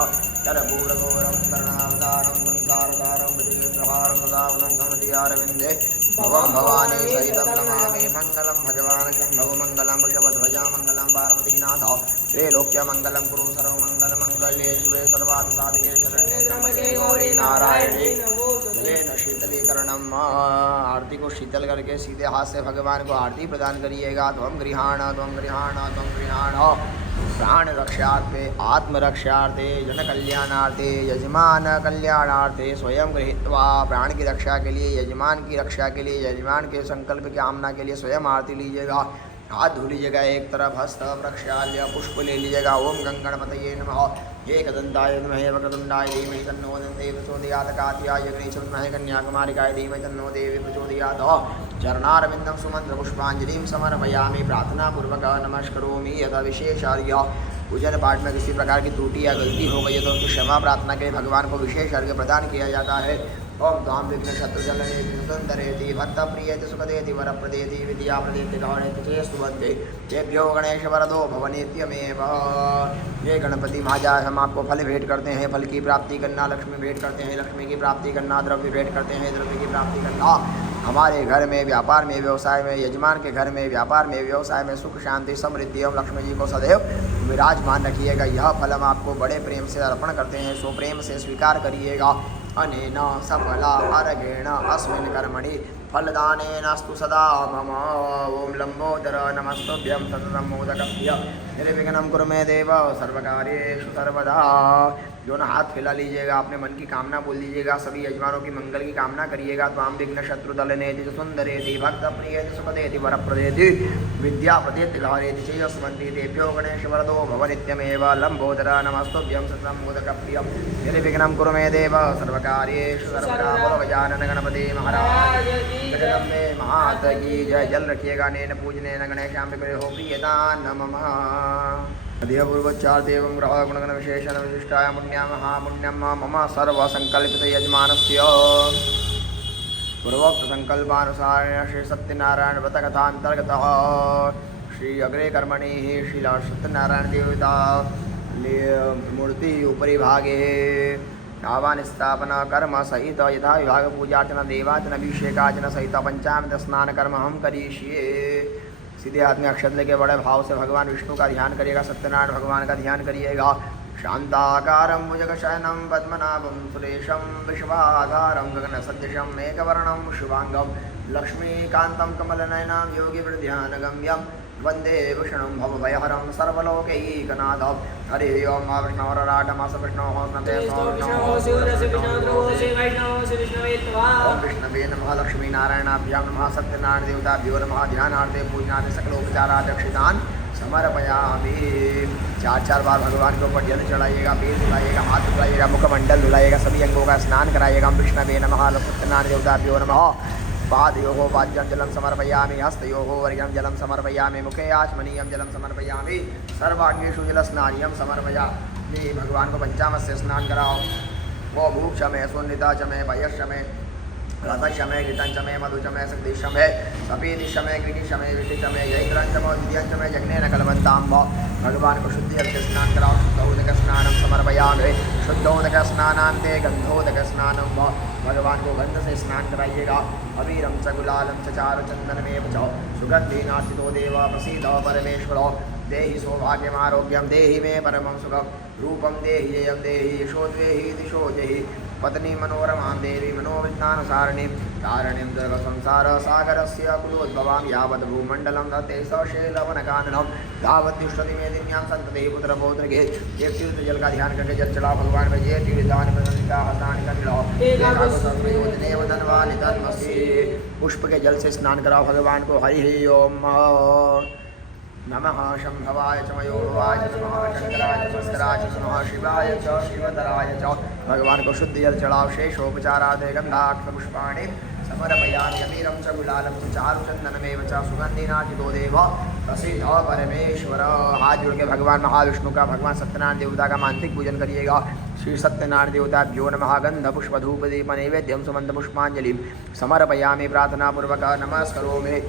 करपूरगौरं कर्णावतारं संसारसारं भुजगेन्द्रहारं सदावनं समधियारविन्दे भवं भवानी सहितं नमामि मङ्गलं भगवान् शम्भो मङ्गलं वृषभध्वजा मङ्गलं पार्वतीनाथ त्रैलोक्यमङ्गलं कुरु सर्वमङ्गलमङ्गल्ये शिवे सर्वार्थसाधिके शरण्ये त्र्यम्बके गौरी नारायणे नमोस्तुते। शीतलीकरणम आरती को शीतल करके सीधे हाथ से भगवान को आरती प्रदान करिएगा। त्वं गृहाण त्वं गृहाण त्वं गृहाण प्राण रक्षार्थे आत्म रक्षार्थे जन कल्याणार्थे यजमान कल्याणार्थे स्वयं गृहीत्वा प्राण की रक्षा के लिए यजमान की रक्षा के लिए यजमान के संकल्प की कामना के लिए स्वयं आरती लीजिएगा। हाथ धो लीजिएगा एक तरफ, हस्त प्रक्षाल्य पुष्प ले लीजिएगा। ओम गंगणपतये नमः। एकदंताय विद्महे वक्रतुंडाय धीमहि तन्नो दन्ति प्रचोदयात्। कात्याय गणेश विद्महे कन्याकुमारिकाय धीमहि तन्नो देवी प्रचोदयात्। चरणारविन्दं सुमंत्र पुष्पांजलिं समर्पयामि। प्रार्थना पूर्वक नमस्करोमि। यथा विशेषार्घ्य पूजन पाठ में किसी प्रकार की त्रुटि या गलती हो गई है तो उसकी क्षमा प्रार्थना के लिए भगवान को विशेष अर्घ्य प्रदान किया जाता है। ओम त्वां विघ्न शत्रुजलनेति सुतंतरेति भक्तप्रियेति सुखदेति वरप्रदेति विद्याप्रदेति गौणेति चे स्तुवन्ते तेभ्यो गणेश वरदो भवनेत्यमेव। ये गणपति महाराज हम आपको फल भेंट करते हैं, फल की प्राप्ति करना। लक्ष्मी भेंट करते हैं, लक्ष्मी की प्राप्ति करना। द्रव्य भेंट करते हैं, द्रव्य की प्राप्ति करना। हमारे घर में व्यापार में व्यवसाय में यजमान के घर में व्यापार में व्यवसाय में सुख शांति समृद्धि एवं लक्ष्मी जी को सदैव विराजमान रखिएगा। यह फल हम आपको बड़े प्रेम से अर्पण करते हैं, सो प्रेम से स्वीकार करिएगा। अनेन सफला अर्घेण अस्मिन् कर्मणि फलदानेनास्तु सदा मम। ओम लंबोदर नमस्तुभ्यं सततं मोदकप्रिय निर्विघ्नं कुरु मे देव सर्वकार्येषु सर्वदा। दोनों हाथ फैला लीजिएगा, अपने मन की कामना बोल दीजिएगा। सभी यजमानों की मंगल की कामना करिएगा। त्वां विघ्न शत्रु दलनेति सुंदरेति भक्त प्रियेति सुखदेति वरप्रदेति विद्या प्रदेति धारेति चेयस्वन्ति तेभ्यो गणेश वरदो भव नित्यमेव। लंबोदर नमस्तुभ्यं सततं मोदकप्रिय निर्विघ्नं कुरु मे देव सर्वकार्येषु सर्वदा। बोलो गजानन गणपति महाराज गजलंबे महात की जय। जल रखिएगा। नेन पूजनेन गणेशाम्बिके हो प्रियता नमः। अधिपूर्वोच्चार देवं ग्रह गुणगण विशेषण विशिष्टाय पुण्या महापुण्यम मम सर्वसंकल्पित यजमानस्य पूर्वोक्त संकल्पानुसारेण श्री सत्यनारायण व्रत कथांतर्गतः श्री अग्रे कर्मणि श्री सत्यनारायण देवता मूर्ति उपरि भागे आवान स्थापना कर्म सहित यथा विभाग पूजार्चना देवार्चना अभिषेकार्चना सहित पंचामृत स्नान कर्म हम करिष्ये। सीधे हाथ में अक्षत लेके बड़े भाव से भगवान विष्णु का ध्यान करिएगा, सत्यनारायण भगवान का ध्यान करिएगा। शांताकारं भुजगशयनं पद्मनाभं सुरेशं विश्वाधारं गगनसदृशं मेघवर्णं शुभांगं लक्ष्मीकान्तं कमलनयनं योगिवृद्ध्यानगम्यं वंदे विष्णुं भवभयहरं सर्वलोकैकनाथं। हरि ओम विष्णोराटमास विष्णोः नमः विष्णवे नमः। लक्ष्मीनारायणाभ्यां नमः। सत्यनारायण देवताभ्यो नमः। ध्यानार्थे पूजनार्थे सकलोपचाराध्यक्षितान् समर्पयामि। चार चार बार भगवान के ऊपर जल चढ़ाइएगा, पेट धुलाइएगा, हाथ धुलाइएगा, मुखमंडल धुलाइएगा, सभी अंगों का स्नान कराइएगा। विष्णवे नमः। सत्यनारायण देवताभ्यो नमः। पादयोः वाज्यं जलं समर्पयामि, हस्तयोः वर्ग्यं जलं समर्पयामि, मुखे आचमनीयं जलं समर्पयामि, सर्वांगेषु जलस्नानीयं समर्पयामि। भगवान को पंचामृत से स्नान कराओ। वो भूक्ष में सुनिता चमे पयश में रथशमे घृतंचमे मधुचमे सग्दिशमे सफेदिशमे कृतिशमे विशिशमे जैत्रंचमो द्वितीयंचमे जग्नेन कलवंतांब। भगवान को शुद्धि जल से स्नान कराओ। शुद्धोदक स्नानं समर्पयामि। शुद्धोदक स्नानान्ते गंधोदक स्नानं। भगवान को गंध से स्नान कराइएगा। अबीरं च गुलालं च चारुचन्दनमेव च सुगन्धेनाश्रितो देव प्रसीद परमेश्वरो। देहि सौभाग्यमारोग्यं देहि मे परमं सुखं रूपं देहि जयं देहि यशो देहि दिशो देहि पत्नी मनोरमां देवी मनोविज्ञानसारिणीं तारिणीं दुर्गसंसारसागरस्य कुलोद्भवां यावत् भूमण्डलं दत्ते सशैलवनकाननं तावत् तिष्ठति मेदिन्यां सन्ततिः पुत्रपौत्रगे। एक तीर्थ जल का ध्यान करके जल चढ़ाओ भगवान में। ये तीर्थानि प्रसन्निता हस्तानि कनिलो देव धनवानि तन्मसि। पुष्प के जल से स्नान कराओ भगवान को। हरि ओम नमः शंभवाय च मयोवाय च नमः शंकराय च भास्कराय च नमः शिवाय च शिवतराय च। भगवान को शुद्ध जल चढ़ाओ। शेषोपचारादे गंधाक्षपुष्पाणि समर्पयामि। अबीरं च गुलालं च चारुचन्दनमेव च सुगन्धिनाचितो देव प्रसीद परमेश्वर। हाथ जोड़ के भगवान महाविष्णु का, भगवान सत्यनारायण देवता का मानसिक पूजन करिएगा। श्री सत्यनारायण देवताभ्यो नमः। गंध पुष्प धूप दीप नैवेद्यं सुमंत पुष्पांजलिं समर्पयामि। प्रार्थना पूर्वक नमस्करोमि।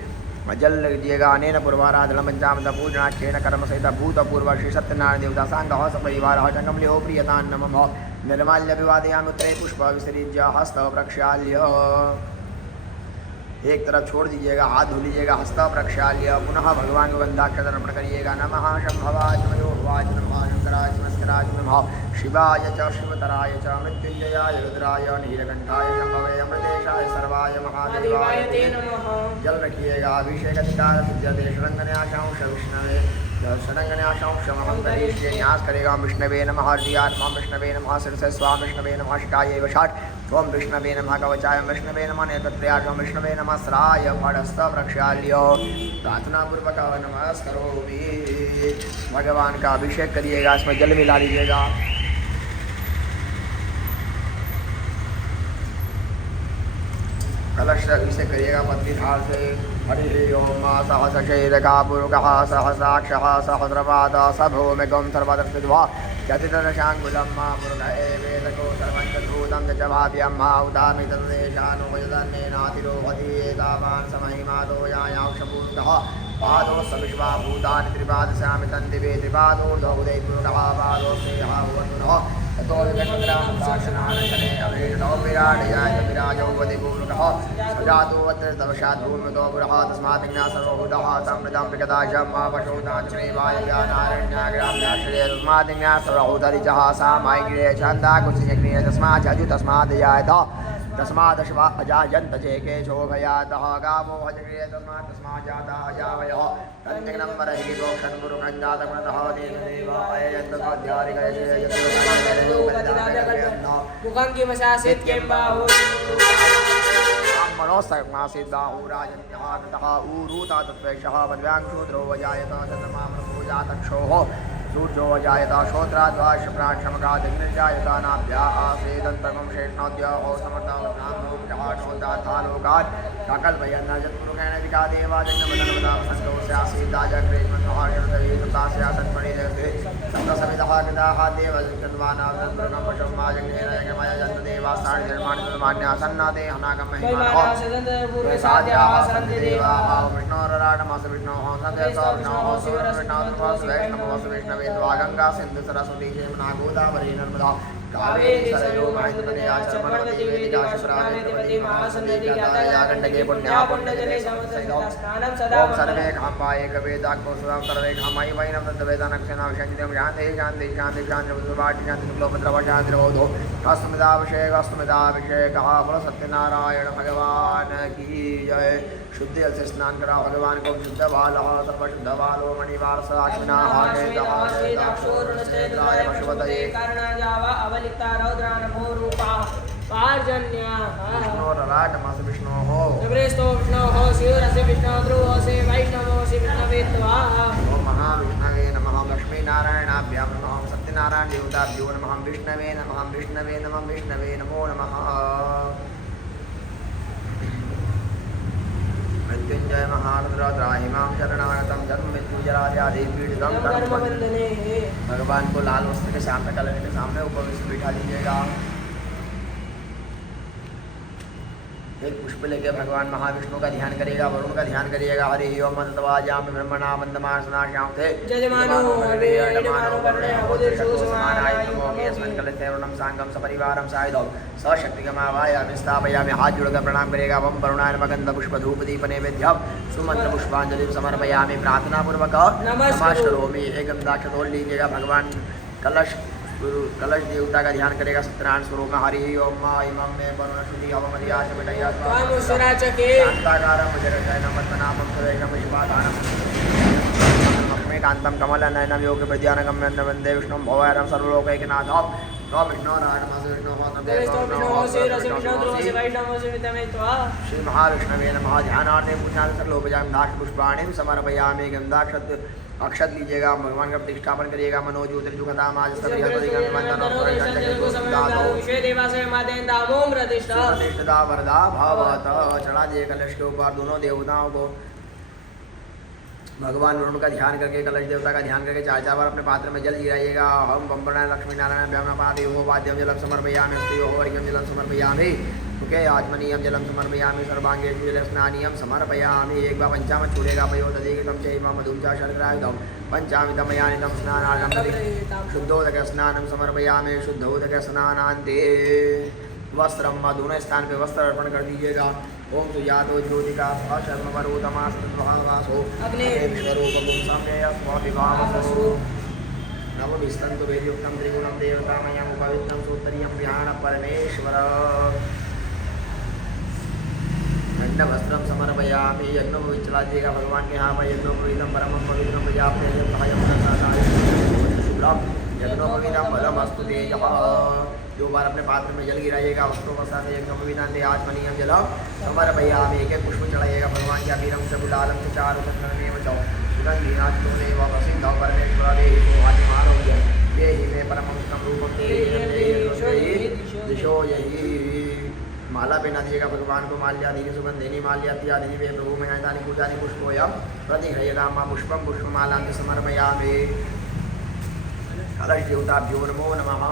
जल लीजिएगा अनेन पूर्वाराधन पंचामृत पूजनाक्षेण कर्म सहित भूतपूर्व श्री सत्यनारायण देवता सांग सपरिवार जंगमलिहो प्रियतान्नम निर्माल्य विवादयामि उत्तरे पुष्प विसृज्य हस्त प्रक्षाल्य एक तरफ छोड़ दीजिएगा, हाथ धो लीजिएगा, हस्त प्रक्षाल्य पुनः भगवान को गंधाक्षर अर्पण करिएगा। नमः शंभवाय मयोवाच नमः शंकराय मस्कराय नमः शिवाय च शिवतराय च मृत्युंजयाय रुद्राय नीलकंठाय शंभवे अमृतेशाय सर्वाय महादेवाय ते नमः। जल रखिएगा, अभिषेक अधिकार विद्यते षडंगन्यासांश विष्णवे षडंगन्यासांशमहं करिष्ये। न्यास करेगा विष्णवे नमः हृदयात्मा विष्णवे नमः शिरसे स्वाम विष्णवे नमः शिकाये वषाट ओम विष्णवे नमः कवचाय विष्णवे नमः नेत्रत्रयाशं विष्णवे नमः स्राय फडस्थ प्रक्षाल्य प्रार्थना पूर्वक नमस्करोमि। भगवान का अभिषेक करिएगा, इसमें जल मिला लीजिएगा। कलश इसे करिएगा पत्नी धार से। हरि ओम सहसशैलकापुरुकः सहसाक्षः सहस्रपाद सभूमिकं सर्वदर्शित्वा चतिदशाङ्गुलं मा मुरुगये वेदको सर्वं च भूतं च भाव्यं मा उदामितदेशानुपयदन्नेनातिरोहति एतावान् समहिमादो यायांशपूर्णः पादो सविश्वा भूतानि त्रिपादशामि तन्दिवे त्रिपादोर्धौ उदयपूर्णः पादो स्नेहः भुवन्नः ततो विकटग्रामशासनानशने अभेदो विराटयाय विराजौ वदिपूर्णः सजातो अत्र तवशात् भूमितो पुरः तस्मात् ज्ञासर्वभूतः समृद्धं प्रकदाशं मा पशुताञ्चमेवाय ज्ञानारण्याग्राम्याश्रये तस्मात् ज्ञासर्वभूतरिचः सामायिग्रे छन्दा कुशियग्ने तस्मात् अजु तस्मात् जायत तस्मात् शिवा अजायन्त चेके शोभयातः गावो हजग्रे तस्मात् जाता अजावयः तन्निग्नम्बरहि गोक्षन् गुरुखञ्जातगुणतः देवदेवाय मुखं किमशासित् किं बाहु मनोस्तमासीद्बाहुराजन्यः कृतः ऊरूता तत्त्वेषः पद्व्याङ्शूद्रो वजायत चन्द्रमा प्रभुजातक्षोः सूर्यो वजायत श्रोत्राद्वाशप्राक्षमकादिग्निर्जायत नाभ्या आसेदन्तर्मं शेषणोद्यहो समर्थालोकात् सकल्पयन्न जत्पुरुषेण विका देवाजन्मदनवदापसङ्गोस्यासीदाजग्रेष्मन्महाशरदवीकृतास्यासत्मणिजगते सप्तसमितः कृताः देवजन्मानावदन्तुर्गं पशुमाजग्नेनयगमयजन्तु देवास्तानि धर्माणि हनागमहिमानः साध्याः सन्ति देवाः विष्णोरराटमस विष्णोः सन्देशविष्णोः सूर्यविष्णोः वैष्णवः वैष्णवे गंगा सिंधु सरस्वती यमुना गोदावरी नर्मदा कावेरी सरयू महेन्द्रनदी आचर्मणवती वेदिका शुक्रावती महासनदी गंडके पुण्या पुण्यजले स्नानं सदा ओम सर्वे कामाय कवेदाक्को सुदां सर्वे कामाय वैनम तद्वेदानक्षेना विशांतिदेव शांति शांति शांति शांति बुद्धवाटी शांति शुक्लभद्रव शांति बोधो अस्तमिदाभिषेकः बोलो सत्यनारायण भगवान की जय। शुद्ध जल से स्नान करा भगवान को शुद्ध बालः सर्वशुद्ध बालो मणिवार सदाशिना विष्णोः शिवरसे वैष्णवोऽसि विष्णवे त्वा ओम महाविष्णवे नमः लक्ष्मीनारायणाभ्यां नमः सत्यनारायण देवताभ्यो नमः विष्णवे नमः विष्णवे नमः विष्णवे नमो नमः। मृत्युंजय महारुद्राहिमां शरणागतं जन्ममृत्युजराद्यादिपीडितं कर्मबन्धने। भगवान को लाल वस्त्र के सामने कलश के सामने ऊपर से बिठा दीजिएगा। एक पुष्प लेके भगवान महाविष्णु का ध्यान करिएगा, वरुण का ध्यान करिएगा। हरि ओम मंत्रवाजाम ब्रह्मणा मंदमासनाश्याम थे जजमानो वेदमानो वरुणे अहोदेशो समानाय नमो अस्मिन् कलशे वरुणं सांगम सपरिवारं सायदौ सशक्तिगमावाय स्थापयामि। हाथ जोड़कर प्रणाम करिएगा। वम वरुणाय नमः गंध पुष्प धूप दीप नैवेद्यं सुमंत्र पुष्पांजलि समर्पयामि। प्रार्थना पूर्वक नमस्करोमि। एक गंधाक्षर तोड़ लीजिएगा। भगवान कलश देवता का ध्यान करेगा। सत्यनारायण स्वरूप में हरि ओम मा इमं मे वरुण शुद्धि हवमदियाच मिटया स्वामुसराचके शांताकारं जगतनमतनामं सदैवं शिवाधानं ममे कांतं कमलनयनं योगि प्रज्ञानगम्यं वन्दे विष्णुं भवहरं सर्वलोकैकनाथं नमो विष्णु श्री महाविष्णवे नमः। ध्यानार्थे पूजनार्थे सकलोपचारं पुष्पाणि समर्पयामि। गंधाक्षत अक्षत लीजिएगा। भगवान का प्रतिष्ठापन करिएगा। मनोज्योतिर्जुखतामाजदा वरदा भवत चढ़ा दिए कलश के ऊपर दोनों देवताओं को। भगवान वरुण का ध्यान करके कलश देवता का ध्यान करके चार बार अपने पात्र में जल गिराइएगा। हम बम्बनारायण लक्ष्मी नारायण ब्रह्मपादि हो वाद्यम जलम समर्पयामि स्तुति हो वर्गम जलम समर्पयामि। ओके आचमनीयम जलम समर्पयामि सर्वांगे जलस्नानीयम समर्पयामि एक बार पंचामृत छोड़ेगा पयोदधिकतम चैव मधुं च शर्करायुधं पंचामृतमयानितं स्नानागं शुद्धोदक स्नानं समर्पयामि शुद्धोदक स्नानान्ते वस्त्रम दोनों स्थान पे वस्त्र अर्पण कर दीजिएगा। ओम सुजातो ज्योतिका शर्मवरोतमासो अग्ने विभावसु नवभिस्तन्तु वेदयुक्तं त्रिगुणं देवतामयं पवित्रं सूत्रियं ध्यान परमेश्वर दंडवस्त्रं समर्पयामि। यज्ञोपवीत चला दिएगा भगवान के यहाँ पर यज्ञोपवीतम परमं पवित्रं शुभ्रम यज्ञोपवीतम बलमस्तु तेजः। 2 बार अपने पात्र में जल गिराइएगा। वस्त्रों का साथ यज्ञोपवीतान्ते आचमनीयं जलम समर्पयामि। एक एक पुष्प चढ़ाइएगा भगवान के अबीरं च गुलालं च चारुचन्द्रमेव च सुगन्धिनाथोदेव प्रसिद्ध परमेश्वर देहि सोहादिमारोग्य देहि मे परमं रूपं देहि दिशो यही। माला पहना दिएगा भगवान को। माल्यादि सुगंधिनी माल्यात्यादि वे प्रभु मयानि पूजानि पुष्पोयं प्रतिहृयताम पुष्पं पुष्पमालां समर्पयामि। कलश देवताभ्यो नमो नमः।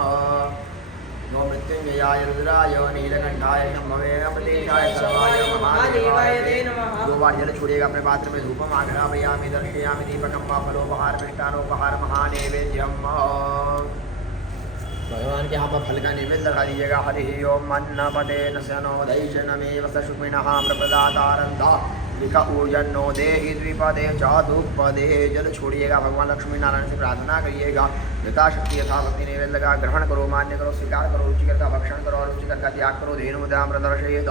नमो मृत्युंजयाय रुद्राय नीलकंठाय शंभवे प्रदेशाय सर्वाय महादेवाय ते नमः। 2 बार जल छोड़िएगा अपने पात्र में। धूपम आघ्रापयामि दर्शयामि दीपकं वा फलोपहार मिष्टानोपहार महानैवेद्यम। भगवान के यहाँ पर फल का निवेद्य लगा दीजिएगा। हरि ओम अन्नपदे नशनो दैशनमेव सशुमिनः प्रदातारंधा लिखा ऊर्जन्नो देहि द्विपदे चादुपदे। जल छोड़िएगा भगवान लक्ष्मी नारायण से प्रार्थना करिएगा। यथाशक्ति यथाभक्ति निवेद्य लगा ग्रहण करो, मान्य करो, स्वीकार करो, रुचिकर का भक्षण करो और रुचिकर का त्याग करो। धेनु मुद्रा प्रदर्शयेत।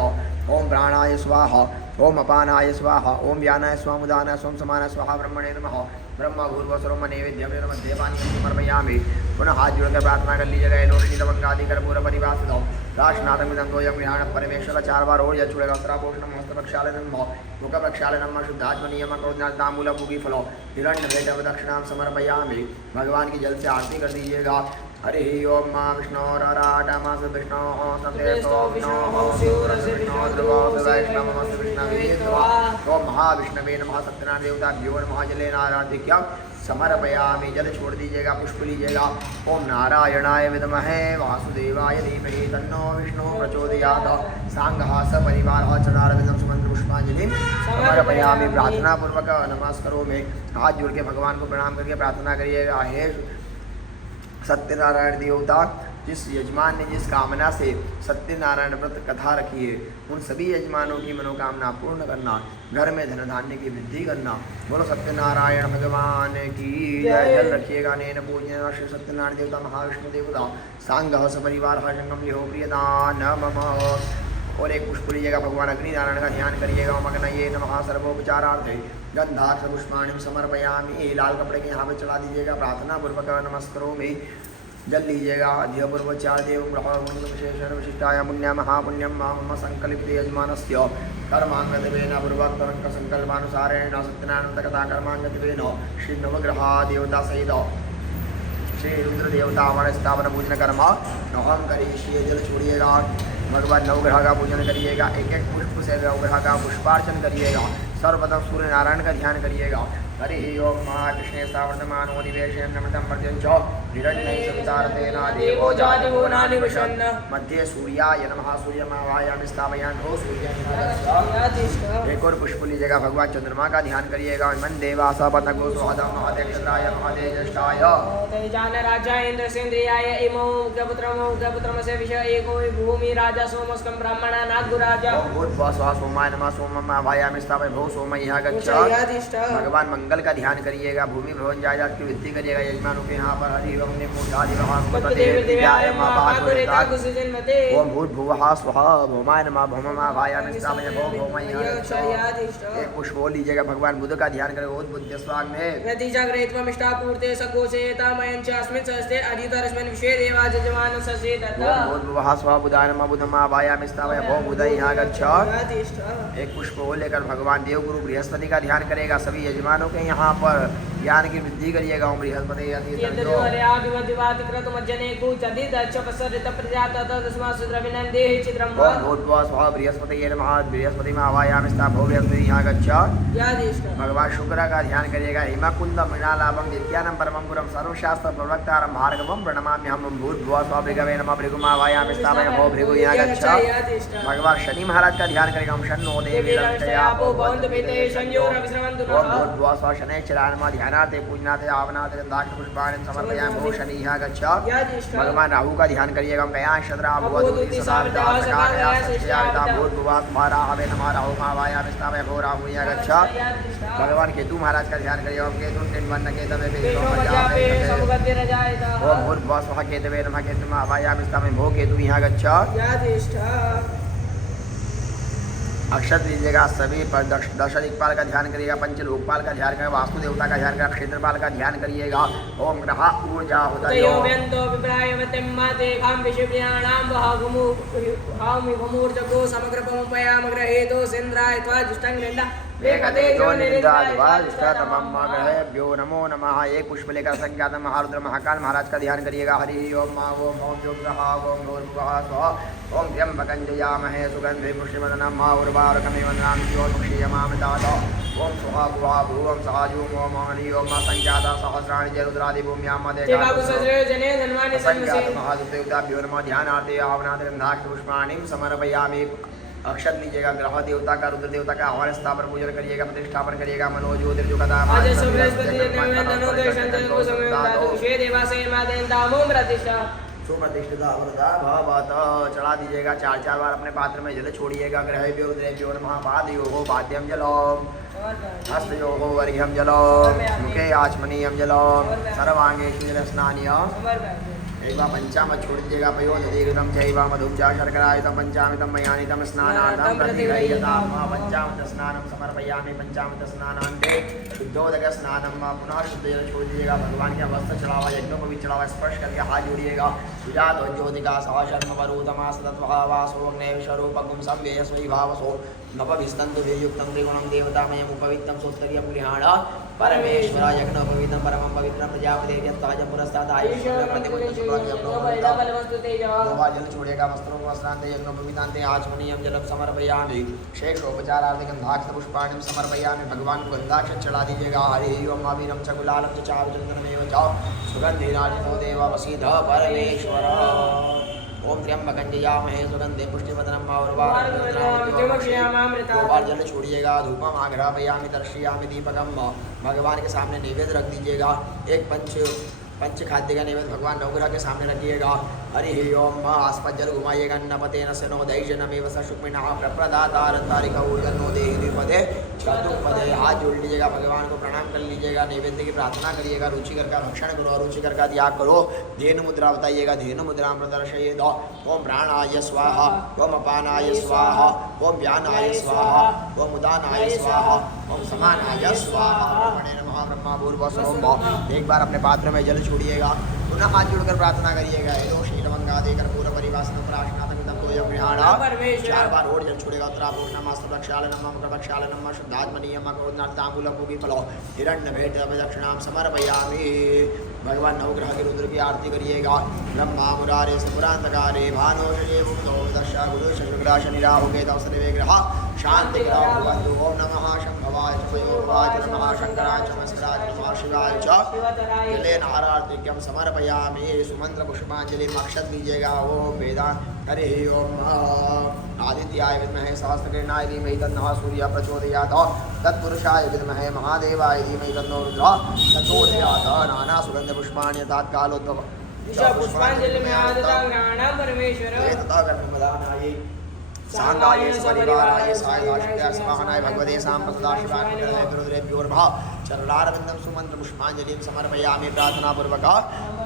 ओम प्राणाय स्वाहा ओम अपानाय स्वाहा ओम व्यानाय स्वामुदानाय सोम समानाय स्वाहा ब्रह्मणे नमः। ब्रह्म भूर्भुवस्वरम नैवेद्यम मध्यपानी समर्पयामि। पुनः हाथ जोड़कर प्रार्थना कर लीजिएगा। लोषणी लवंगादि कर्पूर परिवासितो राशनाथमिदं तोयं विहान परमेश्वर 4 बार और जल छोड़ेगा। वस्त्राभूषणं हस्तप्रक्षालनं मुख प्रक्षालनं शुद्धात्मनियम तांबूलपूगी फलो हिरण्यभेट दक्षिणां समर्पयामि। भगवान की जल से आरती कर दीजिएगा। हरि ओम मा विष्णोराराटमस विष्णो सतेतो विष्णो शिवरसि विष्णो ध्रुवो वैष्णवमस विष्णवे ओम महाविष्णवे नमः। सत्यनारायण देवताभ्यो नमः। जलेन आराधिक्यं समर्पयामि। जल छोड़ दीजिएगा। पुष्प लीजिएगा। ओम नारायणाय विद्महे वासुदेवाय धीमहि तन्नो विष्णु प्रचोदयात्। सांगः सपरिवारः चरणारविन्दं सुमन्त्र पुष्पांजलिं समर्पयामि। प्रार्थना पूर्वक नमस्कारों हाथ जोड़ के भगवान को प्रणाम करके प्रार्थना करिएगा। हे सत्यनारायण देवता, जिस यजमान ने जिस कामना से सत्यनारायण व्रत कथा रखी है उन सभी यजमानों की मनोकामना पूर्ण करना, घर में धन धान्य की वृद्धि करना। बोलो सत्यनारायण भगवान की जय। जल रखिएगा। नैन पूजन श्री सत्यनारायण देवता महाविष्णु देवता सांगः सपरिवार शंगम लिहो प्रियदान मम। और एक पुष्प लीजिएगा। भगवान अग्नि नारायण का ध्यान करिएगा। ओम अग्नये नमः। सर्वोपचारार्थे गंधाक्ष पुष्पाणि समर्पयामि। लाल कपड़े के यहाँ पे चढ़ा दीजिएगा। प्रार्थना पूर्वक नमस्कारों में जल लीजिएगा। धियपूर्व चादेव विशेषण विशिष्टाय पुण्य महापुण्यम मम संकल्पित यजमानस्य कर्मांगतिवेन पूर्वोक्तरंक संकल्पानुसारेण सत्यनारायण कथा कर्मांगतिवेन श्री नवग्रहा देवता सहित श्री रुद्र देवता हमारे स्थापन पूजन कर्म नवम करिष्ये। जल छोड़िएगा। भगवान नवग्रह का पूजन करिएगा। एक एक पुष्प से नवग्रह का पुष्पार्चन करिएगा। सर्वप्रथम सूर्य नारायण का ध्यान करिएगा। हरि ओम महाकृष्णे सावर्धमानो निवेशेन नमतं पर्यञ्च हिरण्यै सवितारतेन देवो जादिवो नानिवशन् मध्ये सूर्याय नमः। सूर्यमावायामि स्थापयामि। हो सूर्य। एक और पुष्प लीजिएगा। भगवान चंद्रमा का ध्यान करिएगा। मन देवास पतंगो सुहदं महादेक्षत्राय महातेजष्टाय तेजान राजा इंद्रसेन्द्रियाय इमो उग्रपुत्रमस्य विषय एको भूमि राजा सोमस्कं ब्राह्मणा नागुराजा। ओम भूर्भुवः स्वः सोमाय नमः। सोमम् आवाहयामि स्थापयामि। भो सोमयः गच्छ। भगवान मंगल का ध्यान करिएगा। भूमि भवन जायदाद की वृद्धि करिएगा। यजमानों के यहाँ पर हरि ओम ओम भूर्भुवः स्वः भौमाय नमः। भौमम् आवाहयामि स्थापयामि। भो भौमयः गच्छ। एक पुष्प लीजिएगा। भगवान बुध का ध्यान करें। उद्बुद्ध स्वाग्ने प्रतिजाग्रहित्वमिष्टापूर्ते सकोशेतामयं च अस्मिन् सहस्ते अधितरस्मिन् विश्वे देवा जजमान ससे दत्त। ओम भूर्भुवः स्वः बुधाय नमः। बुधम् आवाहयामि स्थापयामि। भो बुधयः गच्छ। एक पुष्प लेकर भगवान देवगुरु बृहस्पति का ध्यान करेगा। सभी यजमानों के यहाँ पर ज्ञान की वृद्धि करिएगा। ओम बृहस्पति यदि तर्जो यद्रिवरे आदिवदिवाति क्रतुमज्जने कुचदिद चपसरित प्रजात तस्मा सुद्रविनन्दे चित्रम् ओम भूर्भुवः स्वः बृहस्पतये नमः। बृहस्पति में आवायामि स्थापो बृहस्पति यहाँ गच्छ। यादिष्ट भगवान शुक्र का ध्यान करिएगा। हिमकुंद मृणालाभम विद्यानम परमं गुरुम सर्वशास्त्र प्रवक्तारम भार्गवम प्रणमाम्यहम्। ओम भूर्भुवः स्वः भृगवे नमः। भृगुमावायामि स्थापय भो भृगु यहाँ गच्छ। भगवान शनि महाराज का ध्यान करेगा। ओम शन्नो देवी रक्षयापो भवन्तु पिते संयोर विश्रवन्तु नः। ओम भूर्भुवः स्वः शनैश्चराय नमः। ध्यानार्थे पूजनार्थे आवनार्थे गन्धाक्ष पुष्पाणि समर्पयामि। भो शनि यहाँ गच्छ। भगवान राहु का ध्यान करिएगा। ओम कया शद्रा भवतु सदाविदा सकाकया सत्याविदा भूर्भुवः स्वः राहवे नमः। राहुमावायामि स्थापय भो राहु यहाँ गच्छ। भगवान केतु महाराज का ध्यान करिएगा। ओम केतु तिन्वन्न केतवे ओम भूर्भुवः स्वः केतवे नमः। केतुमावायामि स्थापय भो केतु यहाँ गच्छ। अक्षत लीजिएगा। सभी पर दश दिक्पाल का ध्यान करिएगा। पंच लोकपाल का ध्यान करिएगा। वास्तु देवता का ध्यान करिएगा। क्षेत्रपाल का ध्यान करिएगा। ओम ग्रह ऊर्जा तयो व्यंतो विप्रायवतिं मातेखां विषुप्रियाणां वहामुर्जगो समग्र पमपयामग्र हेतो सेन्द्राय त्वाजुष्टं गृह्णा ग्रहेभ्यो नमो नमः। एक पुष्प लेकर संज्ञात महारुद्र महाकाल महाराज का ध्यान करिएगा। हरि ओम मा ओम ओम जो ग्रह ओम भूर्भुवः स्वः ओम त्र्यंबकं जयामहे सुगन्धे पुष्टिवर्धनं मा उर्वारुकमिव वदनामि ज्योतिषीयमामृतात् ओम स्वाहा भुवा भुवं सहाजूम ओम हरि ओम मा संज्ञाता सहस्राणि जरुद्रादि भूम्यां मदे महादेवताभ्यो नमः। ध्यानार्थे आवनार्थे गन्धाक्ष पुष्पाणि समर्पयामि। अक्षत लीजिएगा। ग्रह देवता का रुद्र देवता का हमारे स्थापन पूजन करिएगा। प्रतिष्ठापन करिएगा। मनोज्योतिर्जुगदा सुप्रतिष्ठिता वरदा भवत। चढ़ा दीजिएगा। 4 बार अपने पात्र में जल छोड़िएगा। ग्रहेभ्यो रुद्रेभ्यो नमः। पादयोः पाद्यं जलम् हस्तयोः वर्घ्यं जलम् मुखे आचमनीयं जलम् सर्वांगे स्नानीयम्। एक बार पंचामृत छोड़ दीजिएगा। पयोदधिकृतं चैव मधुं च शर्करायुतं पंचामृतं मयानितं स्नानार्थं प्रतिगृह्यताम्। पंचामृत स्नानं समर्पयामि। पंचामृत स्नानान्ते शुद्धोदक स्नानं पुनः शुद्ध जल छोड़ दीजिएगा। भगवान के वस्त्र चढ़ावा यज्ञों को भी चढ़ावा स्पर्श करके हाथ जोड़िएगा। सुजात ज्योतिका सहशर्मवरूतमा सतत्वासो अग्नेश्वरूपकुं संवेयस्वै भावसो नवभिस्तन्तु वियुक्तं त्रिगुणं देवतामयम् उपवित्तं सोत्तर्यं गृहाण परमेश्वर यज्ञोपवीतं परमं पवित्रं प्रजापतिर्यत्ताज पुरस्तात् जल छोड़ेगा। वस्त्रों को वस्त्रान्ते यज्ञोपवीतान्ते आचमनीयं जलं समर्पयामि। शेषोपचारार्थे गन्धाक्ष पुष्पाणि समर्पयामि। भगवान को गन्धाक्ष चढ़ा दीजिएगा। हरि ओम अबीरं च गुलालं च चारुचन्दनमेव च सुगन्धिराजितो देववसीध परमेश्वर। ओम त्र्यंबकं जयामहे सुगन्धे पुष्टिवर्धनं मा उर्वारुकमिव जल छोड़िएगा। धूपम आघ्रापयामि दर्शयामि दीपकम। भगवान के सामने नैवेद्य रख दीजिएगा। एक पंच खाद्य का नैवेद्य भगवान नवग्रह के सामने रखिएगा। हरि ओम आसपास जल घुमाइएगा। नपते न सेनो दैजनमेव सशुक्मिना प्रप्रदातारंतारिका ऊर्जनो देहि द्विपदे चतुर्पदे। हाथ जोड़ लीजिएगा। भगवान को प्रणाम कर लीजिएगा। नैवेद्य की प्रार्थना करिएगा। रुचिकर का भक्षण करो। अरुचिकर का त्याग करो। धेनु मुद्रा बताइएगा। धेनु मुद्रा प्रदर्शयेद। ओम प्राणाय स्वाहा ओम अपानाय स्वाहा ओम व्यानाय स्वाहा ओम उदानाय स्वाहा ओम समानाय स्वाहा। ब्रह्मा भूर्भुवः स्वः। एक बार अपने पात्र में जल छोड़िएगा। पुनः हाथ जोड़कर प्रार्थना करिएगा। हेलो शीलमंगा देकर पूरा परिवासन प्राशनाथमिदं तोयं गृहाण। 4 बार और जल छोड़ेगा। उत्तरापूर्णमास्तु प्रक्षालनं मम प्रक्षालनं शुद्धात्मनीयं मकरोदनार्तांबूलं मुखीफलो हिरण्यभेट दक्षिणां समर्पयामि। भगवान नवग्रह के रुद्र की आरती करिएगा। ब्रह्मा मुरारे सुपुरांतकारे भानोषये बुद्धो दशा गुरु शुक्रा शनि राहु केतौ सर्वे ग्रह शांति ग्रह भवन्तु। ओम नमः शंभवाय पयोवाय नमः शंकराय नमस्काराय नमः शिवाय च जलेन आरार्तिक्यं समर्पयामि। सुमंत्र पुष्पांजलिं अक्षत लीजिएगा। ओम वेदांत हरि ओम आदित्याय विद्महे सहस्रकिरणाय धीमहि तन्नः सूर्यः प्रचोदयात्। तत्पुरुषाय विद्महे महादेवाय धीमहि तन्नो रुद्रः प्रचोदयात्। नाना सुगंध पुष्पाणि तात्कालोद्भव पुष्पांजलि में आदतां परमेश्वर तथा कर्मदानाय सांगाय सपरिवाराय सायदाशिकाय स्वाहानाय भगवते सांप्रदाशिवाय गुरुद्रेभ्यो नमः। चरणारविंदम सुमंत्र पुष्पांजलिं समर्पयामि। प्रार्थना पूर्वक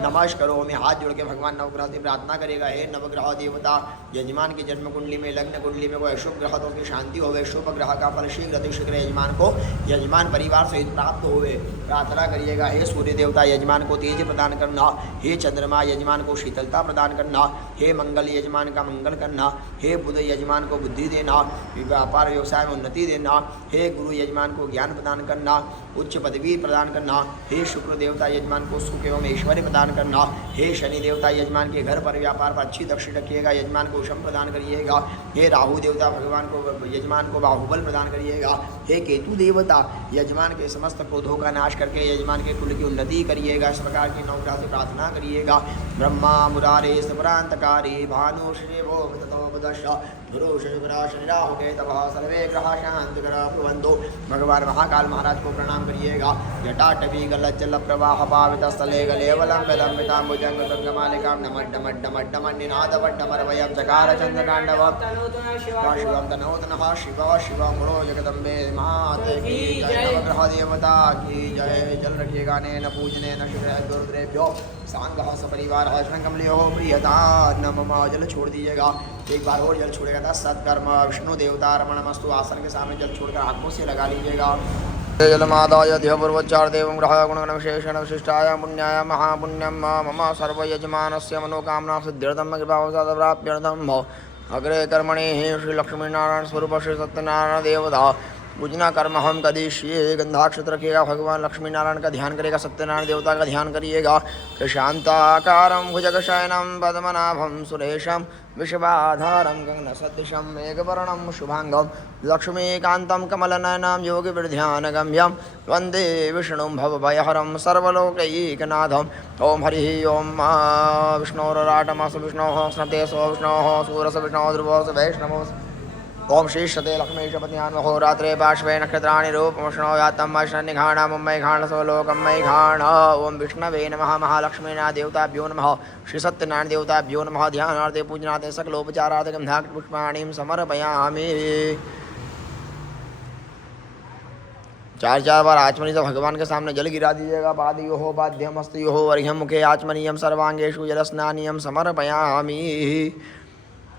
नमस्करोमि। हाथ जोड़ के भगवान नवग्रह से प्रार्थना करेगा। हे नवग्रह देवता, यजमान की जन्म कुंडली में लग्न कुंडली में कोई अशुभ ग्रह तो उसकी शांति होवे। शुभ ग्रह का फल शीघ्र अतिशीघ्र यजमान को यजमान परिवार सहित प्राप्त होवे। प्रार्थना करिएगा। हे सूर्य देवता, यजमान को तेज प्रदान करना। हे चंद्रमा, यजमान को शीतलता प्रदान करना। हे मंगल, यजमान का मंगल करना। हे बुध, यजमान को बुद्धि देना। व्यापार व्यवसाय में उन्नति देना। हे गुरु, यजमान को ज्ञान प्रदान करना। उच्च उच्च पदवी प्रदान करना। हे शुक्र देवता यजमान को सुख एवं ऐश्वर्य प्रदान करना। हे शनि देवता यजमान के घर पर व्यापार पर अच्छी दृष्टि रखिएगा, यजमान को शम प्रदान करिएगा। हे राहु देवता भगवान को यजमान को बाहुबल प्रदान करिएगा। हे केतु देवता यजमान के समस्त क्रोधों का नाश करके यजमान के कुल की उन्नति करिएगा। इस प्रकार की नौग्रह से प्रार्थना करिएगा। ब्रह्मा मुरारे सपरांतकारी भानु श्री भो गुरु शनि राहु केतवः सर्वे ग्रह शांतिकरा भवन्तु। भगवान महाकाल महाराज को प्रणाम करिएगा। जटाटवी गलज्जल प्रवाह पावित स्थले गलेवलम लंबिताम्बुजंग तुंगमालिकां नमड्डमड्डमड्डमन्निनादवड्डमरवयं चकार चन्द्रताण्डव शिवं तनोतनः शिव शिवं गुणो जगदम्बे माते की जय। नवग्रह देवता की जय। जल रखिएगा नेन पूजनेन शुक्र गुरुद्रेभ्यो सांगः सपरिवार शंकमलियो प्रियता नमः। जल छोड़ दीजिएगा, एक बार और जल छोड़ेगा था सत्कर्म विष्णु देवता रमणमस्तु। आसन के सामने जल छोड़कर आंखों से लगा लीजिएगा। जलमादाय ध्यपूर्वोच्चार देवं ग्रह गुणगण विशेषण विशिष्टाय पुण्याय महापुण्यम मम सर्वयजमानस्य मनोकामना सिद्ध्यर्थम कृपावसाद प्राप्त्यर्थम अग्रे कर्मणि श्री लक्ष्मीनारायण स्वरूप श्री सत्यनारायण देवता पूजना कर्म हम कदिष्ये। गंधाक्षत रखिएगा, भगवान लक्ष्मी नारायण का ध्यान करिएगा, सत्यनारायण देवता का ध्यान करिएगा। शांताकारं भुजगशयनं पद्मनाभं सुरेशं विश्वाधारं गगनसदृशं मेघवर्णं शुभांगं लक्ष्मीकान्तं कमलनयनं योगिविध्यानगम्यं वन्दे विष्णुं भवभयहरं सर्वलोकैकनाथम्। ओम हरिः ओम विष्णोराटमस विष्णोः स्नते सो विष्णोः सूरस विष्णोः ध्रुवोस वैष्णवोस। ओम श्रीशते लक्ष्मीशपत्यान् महोरात्रे पार्श्वे नक्षत्राणि रूपमश्नो यातं मश्निघाणा मुम्बै घाण सवलोकं मै घाण। ओम विष्णवे नमः। महालक्ष्मीनाथ देवताभ्यो नमः। श्री सत्यनारायण देवताभ्यो नमः। ध्यानार्थे पूजनार्थे सकलोपचारार्थे गन्धाक्षपुष्पाणिं समर्पयामि। चार बार आचमनी से भगवान के सामने जल गिरा दीजिएगा। पादयोः पाद्यमस्तयोः अर्घ्यं मुखे आचमनीयं सर्वांगेषु जलस्नानीयं समर्पयामि।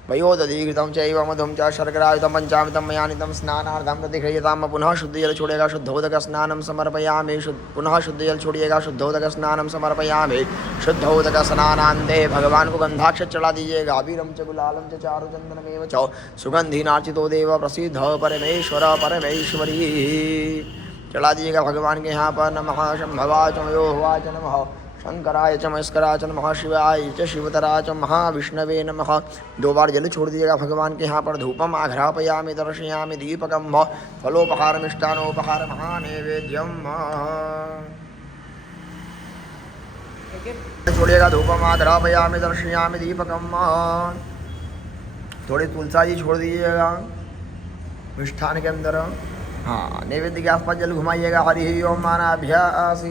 वयोदधिकृतं चैव मधुं च शर्करायुतं पञ्चामृतं मयानितं स्नानार्धं प्रतिगृह्यतां। पुनः शुद्ध जल छोड़ेगा, शुद्धोदक स्नानं समर्पयामि। पुनः शुद्ध जल छोड़िएगा, शुद्धोदक स्नानं समर्पयामि। शुद्धोदक स्नानान्ते भगवान को गंधाक्षत चढ़ा दीजिएगा। अबीरं च गुलालं च चारुचन्दनमेव च सुगन्धिनार्चितो देव प्रसिद्ध परमेश्वर परमेश्वरी। चढ़ा दीजिएगा भगवान के यहाँ पर। नमः शंभवाच मयोवाच नमः शंकराय च मस्कराय च नमः शिवाय च शिवतराय च महाविष्णवे नमः। दो बार जल छोड़ दीजिएगा भगवान के यहाँ पर। धूपम आघ्रापयामि दर्शयामि दीपकम फलोपहार मिष्टानोपहार महानैवेद्यम। छोड़िएगा धूपम आघ्रापयामि दर्शयामि दीपकम। थोड़ी तुलसा जी छोड़ दीजिएगा मिष्ठान के अंदर। हाँ, नैवेद्य के आसपास जल घुमाइएगा। हरि ओम मानाभ्यालोकान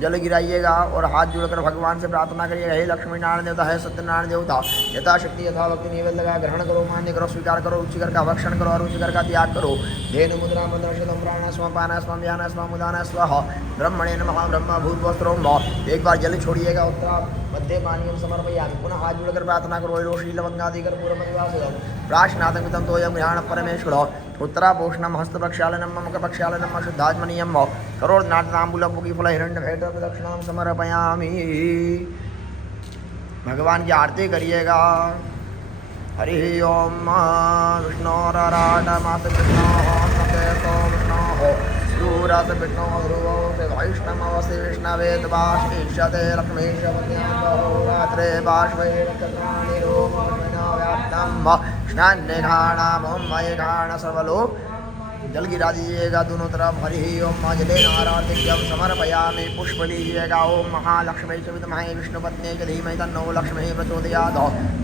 जल गिराइएगा और हाथ जोड़कर भगवान से प्रार्थना करिएगा। हे लक्ष्मी नारायण देवता, है सत्यनारायण देवता, यथाशक्ति यथा भक्ति निवेद्य लगा ग्रहण करो, मान्य करो, स्वीकार करो, रुचिकर का भक्षण करो, अरुचिकर का त्याग करो। धेनु मुद्रा मंत्रम प्राण स्व पान स्व व्यान स्व मुदान स्व ब्रह्मणे नमः। ब्रह्म भूर्भुवस्त्रोम। एक बार जल छोड़िएगा। उत्तरा मध्य पानीयम समर्पयामि। पुनः हाथ जोड़कर प्रार्थना करो। रोषी लवंगादिकर पूर्वमनिवासितं प्राशनादमितं तोयं गृहाण परमेश्वर। उत्तरापोषणम हस्तप्रक्षालनम मुखप्रक्षालनम शुद्धात्मनीयम करोड़नाथनाम्बुलपुकीफल हिरण्यभेट प्रदक्षिणां समर्पयामि। भगवान की आरती करिएगा। हरि ओम विष्णोराटमास विष्णोः सूरस विष्णो ध्रुवो वैष्णवसे विष्णवे तवाशीष्यते लक्ष्मीश रात्रे पार्श्वे नक्षत्राणि रूपं स्नान्यघाणामय घाण सर्वलो। जल गिरा दीजिएगा दोनों तरफ। हरि ओम जले नारायण समर्पयामि। पुष्प लीजिएगा। ओम महालक्ष्मी च विद्महे विष्णुपत्न्यै च धीमहि तन्नो लक्ष्मीः प्रचोदयात्।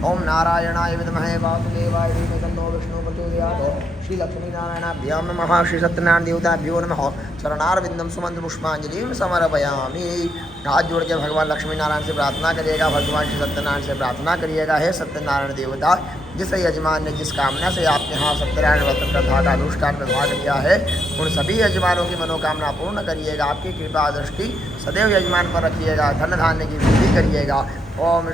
ओम नारायणाय विद्महे वासुदेवाय धीमहि तन्नो विष्णुः प्रचोदयात्। श्री लक्ष्मी नारायणाभ्यां नमः। श्री सत्यनारायण देवताभ्यो नमः। चरणारविंदम सुमंत्र पुष्पांजलिं समर्पयामि। हाथ जोड़ के भगवान लक्ष्मी नारायण से प्रार्थना करिएगा। भगवान श्री सत्यनारायण से प्रार्थना करिएगा। हे सत्यनारायण देवता, जिस यजमान ने जिस कामना से आपके यहाँ सत्यनारायण व्रत कथा का अनुष्ठान में भाग लिया है, उन सभी यजमानों की मनोकामना पूर्ण करिएगा। आपकी कृपा दृष्टि सदैव यजमान पर रखिएगा। धन धान्य की वृद्धि करिएगा। ओम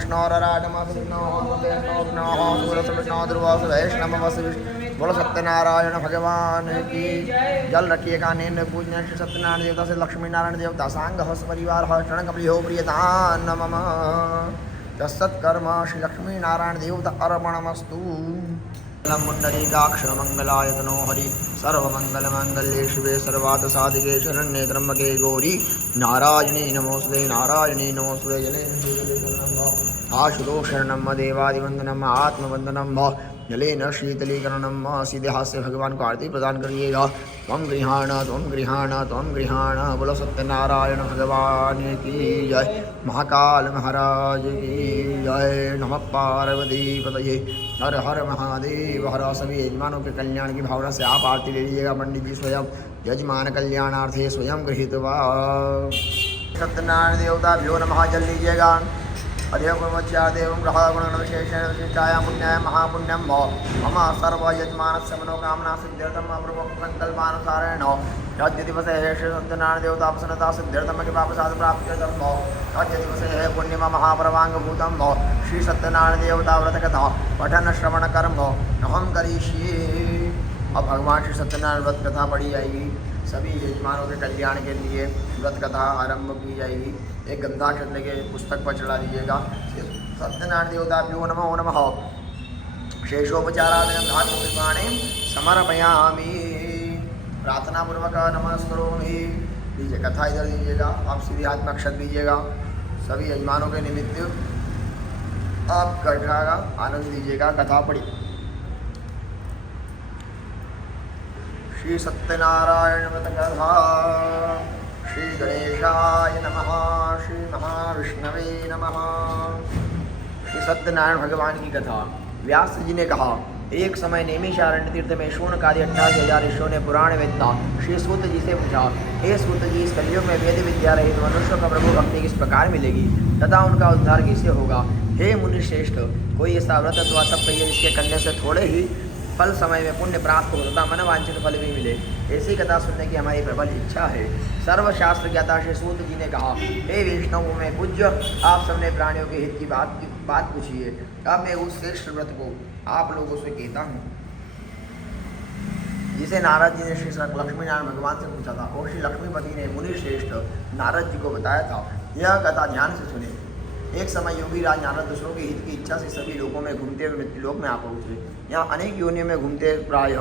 बोलो सत्यनारायण भगवान की। जल रखिएगा। नेन्द्र पूजन श्री सत्यनारायण देवता से लक्ष्मी नारायण देवता सांग हस परिवार शरण कमलियो प्रियतान नमः। तत्सत्कर्म श्री लक्ष्मी नारायण देवता अर्पणमस्तु। मुंडरीकाक्ष मंगलायतनो हरि सर्वमंगलमांगल्ये शिवे सर्वार्थसाधिके शरण्ये त्र्यंबके गौरी नारायणी नमोस्तुते जने आशुतो शरणं देवादिवंदनम आत्मवंदनम जलेन शीतलीकरणम सीधे हाथ से भगवान को आरती प्रदान करिएगा। त्वं गृहाण बोलो सत्यनारायण भगवान की जय, महाकाल महाराज की जय। नमः पार्वती पतये, हर हर महादेव हर। सभी यजमानों के कल्याण की भावना से आप आरती ले लीजिएगा। पंडित जी स्वयं यजमान कल्याणार्थे स्वयं गृहीत्वा सत्यनारायण देवता भ्यो नमः जल लीजिएगा। अध्यक्षादेव ग्रहगुणविशेषेण विशिष्टाय पुण्याय महापुण्यम मम सर्व यजमानस्य मनोकामना सिद्ध्यर्थम संकल्पानुसारेण यद्यदिवसे श्री सत्यनारायण देवता प्रसन्नता सिद्ध्यर्थम कृपा प्रसाद प्राप्त्यर्थम यद्यदिवसे पुण्यम महाप्रवांगभूतम श्री सत्यनारायण देवता व्रतकथा पठन श्रवण कर्म अहम करिष्ये। अब भगवान श्री सत्यनारायण व्रत कथा पढ़ी जाएगी। सभी यजमानों के कल्याण के लिए व्रत कथा आरंभ की जाएगी। एक गंधाक्षर के पुस्तक पर चढ़ा दीजिएगा। सत्यनारायण देवताभ्यो नमो नमः। शेषोपचारादयं धातुनिर्माणे समर्पयामि। प्रार्थना पूर्वक नमस्करोमि। लीजिए कथा इधर दीजिएगा। आप सीधे हाथ में अक्षर दीजिएगा। सभी यजमानों के निमित्त आप कथा का आनंद दीजिएगा। कथा पढ़ी। श्री सत्यनारायण व्रत कथा। श्री गणेशाय नमः। श्री महाविष्णवे नमः। श्री सत्यनारायण भगवान की कथा। व्यास जी ने कहा, एक समय नैमिषारण्य तीर्थ में शून्यकादि 88,000 ऋषियों ने पुराण वेदता श्री सूत जी से पूछा, हे सूत जी, इस कलयुग में वेद विद्या रहित मनुष्य का प्रभु भक्ति किस प्रकार मिलेगी तथा उनका उद्धार कैसे होगा? हे मुनि श्रेष्ठ, कोई ऐसा व्रत अथवा तप कहिए जिसके करने से थोड़े ही फल समय में पुण्य प्राप्त हो तथा मनवांछित फल भी मिले। ऐसी कथा सुनने की हमारी प्रबल इच्छा है। सर्वशास्त्र ज्ञाता श्री सूत जी ने कहा, हे वैष्णव में पूज्य, आप सबने प्राणियों के हित की बात पूछी है। अब मैं उस श्रेष्ठ व्रत को आप लोगों से कहता हूँ जिसे नारद जी ने श्री लक्ष्मी नारायण भगवान से पूछा था और श्री लक्ष्मीपति ने मुनि श्रेष्ठ नारद जी को बताया था। यह कथा ध्यान से सुने। एक समय योगी राज नारद दूसरों के हित की इच्छा से सभी लोगों में घूमते हुए मृत्युलोक में आ पहुँचे। यहाँ अनेक योनियों में घूमते प्रायः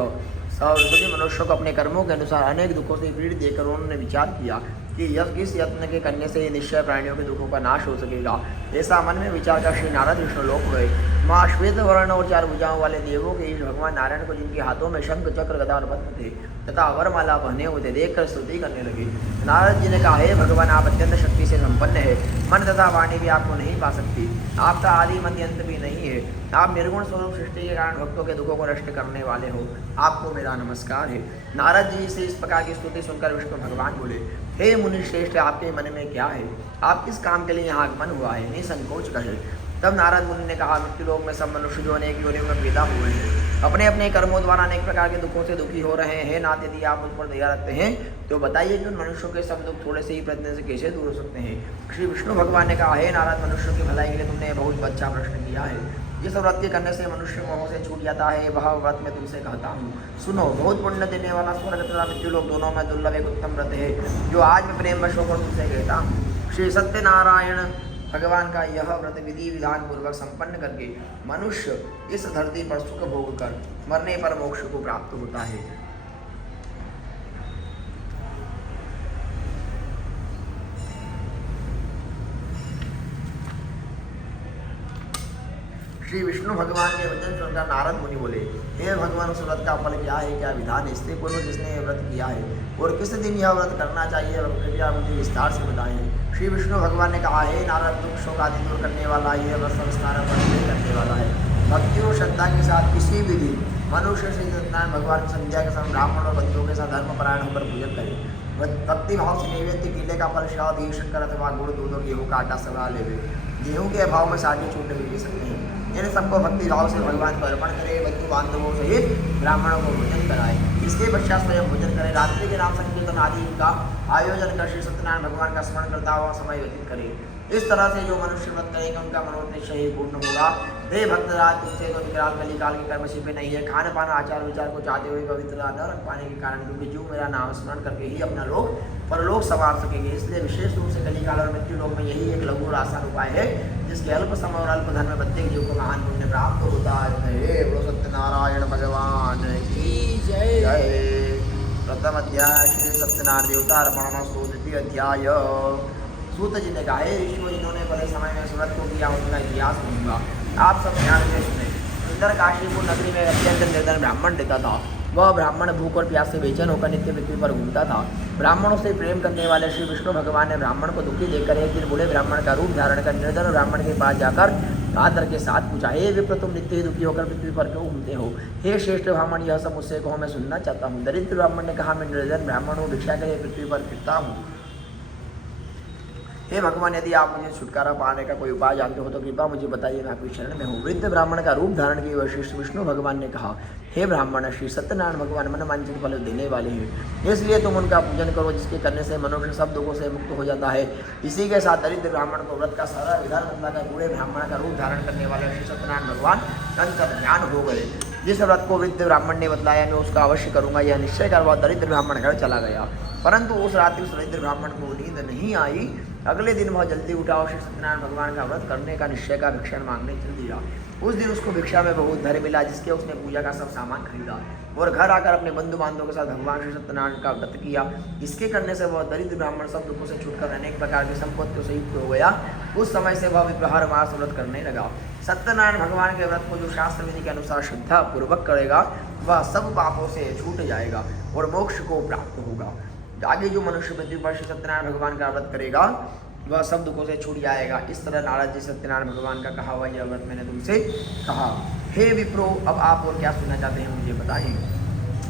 सभी मनुष्यों को अपने कर्मों के अनुसार अनेक दुखों से पीड़ित देखकर उन्होंने विचार किया कि इस यत्न के करने से निश्चय प्राणियों के दुखों का नाश हो सकेगा। ऐसा मन में विचार कर श्री नारद विष्णुलोक गए। माँ श्वेत वर्ण और 4 भुजाओं वाले देवों के ईश भगवान नारायण को, जिनके हाथों में शंख चक्र गदा और पद्म थे तथा वरमाला पहने हुए थे, देखकर स्तुति करने लगे। नारद जी ने कहा, हे भगवान, आप अत्यंत शक्ति से संपन्न है। मन तथा वाणी भी आपको नहीं पा सकती। आपका आदि मध्य अंत भी नहीं है। आप निर्गुण स्वरूप सृष्टि के कारण भक्तों के दुखों को नष्ट करने वाले हो। आपको मेरा नमस्कार है। नारद जी से इस प्रकार की स्तुति सुनकर विष्णु भगवान बोले, हे मुनि श्रेष्ठ, आपके मन में क्या है? आप किस काम के लिए यहाँ आगमन हुआ है? निसंकोच कहे। तब नारद मुनि ने कहा, मृत्युलोक में सब मनुष्य जो अनेक योनियों में पैदा हुए हैं, अपने अपने कर्मों द्वारा अनेक प्रकार के दुखों से दुखी हो रहे हैं। नाथ, यदि आप उस पर दया रखते हैं तो बताइए कि उन मनुष्यों के सब दुख थोड़े से ही प्रयत्न से कैसे दूर हो सकते हैं? श्री विष्णु भगवान ने कहा, हे नारद, मनुष्यों की भलाई के लिए तुमने बहुत अच्छा प्रश्न किया है। जिस व्रत के करने से मनुष्य मोह से छूट जाता है, वह व्रत मैं तुमसे कहता हूँ। सुनो, बहुत पुण्य देने वाला स्वर्ग तथा मृत्युलोक दोनों में दुर्लभ एक उत्तम व्रत है, जो आज मैं प्रेम वश होकर तुमसे कहता हूँ। श्री सत्यनारायण भगवान का यह व्रत विधि विधान पूर्वक संपन्न करके मनुष्य इस धरती पर सुख भोग कर मरने पर मोक्ष को प्राप्त होता है। श्री विष्णु भगवान के वचन सुनकर नारद मुनि बोले, हे भगवान, उस व्रत का फल क्या है? क्या विधान है? इससे पूर्व किसने यह व्रत किया है और किस दिन यह व्रत करना चाहिए? कृपया मुझे विस्तार से बताएं। श्री विष्णु भगवान ने कहा, हे नारद, दुख शोक आदि दूर करने वाला यह व्रत संस्कार करने वाला है। भक्ति और श्रद्धा के साथ किसी भी दिन मनुष्य श्री सत्यनारायण भगवान की संध्या के समय ब्राह्मण और बंधुओं के साथ धर्मपरायण होकर पूजन करे। भक्ति भाव से नैवेद्य केले का फल, शहद, घी, शक्कर अथवा गुड़, दूध और गेहूँ का आटा सवा लेवे। गेहूँ के अभाव में साढ़े छूट भी ले सकते हैं। इन सबको भक्ति भाव से भगवान को अर्पण करे। बंधु बांधवों सहित ब्राह्मणों को भोजन कराए। इस इसके पश्चात स्वयं भोजन करें। रात्रि के नाम संकीर्तन आदि का आयोजन कर श्री सत्यनारायण भगवान का स्मरण करता हुआ समय व्यतीत करे। इस तरह से जो मनुष्य व्रत करेगा उनका मनोरथ निश्चय ही पूर्ण होगा। हे भक्तराज, तुझसे तो विकराल कलिकाल के कर्म छिपे नहीं है। खान पान आचार विचार को चाहते हुए पवित्रता न रख पाने के कारण क्योंकि जीव मेरा नाम स्मरण करके ही अपना लोक परलोक संवार सकेंगे। इसलिए विशेष रूप से कलिकाल और मृत्यु लोक में यही एक लघु और आसान उपाय है जिसके अल्प समय और अल्प धन में प्रत्येक जीव को महान पुण्य प्राप्त होता है। हे बोलो सत्यनारायण भगवान की जय। प्रथम अध्याय श्री सत्यनारायण देवता अर्पणमस्तु। द्वितीय अध्याय सूत जी ने कहा, हे ऋषियों, जिन्होंने बड़े समय में व्रत को किया उनका इतिहास कहूँगा, आप सब ध्यान से सुने। सुंदर काशीपुर नगरी में अत्यंत निर्धन ब्राह्मण रहता था। वह ब्राह्मण भूख और प्यास से बेचैन होकर नित्य पृथ्वी पर घूमता था। ब्राह्मणों से प्रेम करने वाले श्री विष्णु भगवान ने ब्राह्मण को दुखी देखकर एक दिन बूढ़े ब्राह्मण का रूप धारण कर निर्धन ब्राह्मण के पास जाकर आदर के साथ पूछा, हे विप्र, तुम नित्य ही दुखी होकर पृथ्वी पर क्यों घूमते हो? हे श्रेष्ठ ब्राह्मण, यह सब मुझसे कहो, मैं सुनना चाहता हूँ। दरिद्र ब्राह्मण ने कहा, मैं निर्धन ब्राह्मण हूँ, भिक्षा के लिए पृथ्वी पर फिरता हूँ। हे भगवान, यदि आप मुझे छुटकारा पाने का कोई उपाय जानते हो तो कृपया मुझे बताइए, मैं आपकी शरण में हूँ। वृद्ध ब्राह्मण का रूप धारण किए हुए श्री विष्णु भगवान ने कहा, हे ब्राह्मण, श्री सत्यनारायण भगवान मन वांछित फल देने वाले हैं, इसलिए तुम उनका पूजन करो, जिसके करने से मनुष्य सब दुखों से मुक्त हो जाता है। इसी के साथ दरिद्र ब्राह्मण को व्रत का सारा विधान बतलाकर बूढ़े ब्राह्मण का रूप धारण करने वाले श्री सत्यनारायण भगवान अंतर्ध्यान हो गए। जिस व्रत को वृद्ध ब्राह्मण ने बतलाया, मैं उसका अवश्य करूंगा, यह निश्चय कर वह दरिद्र ब्राह्मण घर चला गया। परंतु उस रात्रि उस दरिद्र ब्राह्मण को नींद नहीं आई। अगले दिन वह जल्दी उठा और श्री सत्यनारायण भगवान का व्रत करने का निश्चय का भिक्षण मांगने चल दिया। उस दिन उसको भिक्षा में बहुत धन मिला, जिसके उसने पूजा का सब सामान खरीदा और घर आकर अपने बंधु बांधवों के साथ भगवान श्री सत्यनारायण का व्रत किया। इसके करने से वह दरिद्र ब्राह्मण सब दुखों से छूटकर अनेक प्रकार की संपत्तियों से युक्त हो गया। उस समय से वह विप्रहार मास व्रत करने लगा। सत्यनारायण भगवान के व्रत को जो शास्त्र विधि के अनुसार श्रद्धा पूर्वक करेगा वह सब पापों से छूट जाएगा और मोक्ष को प्राप्त होगा। आगे जो मनुष्य पृथ्वी पर श्री सत्यनारायण भगवान का व्रत करेगा वह सब दुखों से छूट जाएगा। इस तरह नारद जी सत्यनारायण भगवान का कहा हुआ यह व्रत मैंने तुमसे कहा। हे विप्रो, अब आप और क्या सुनना चाहते हैं मुझे बताइए।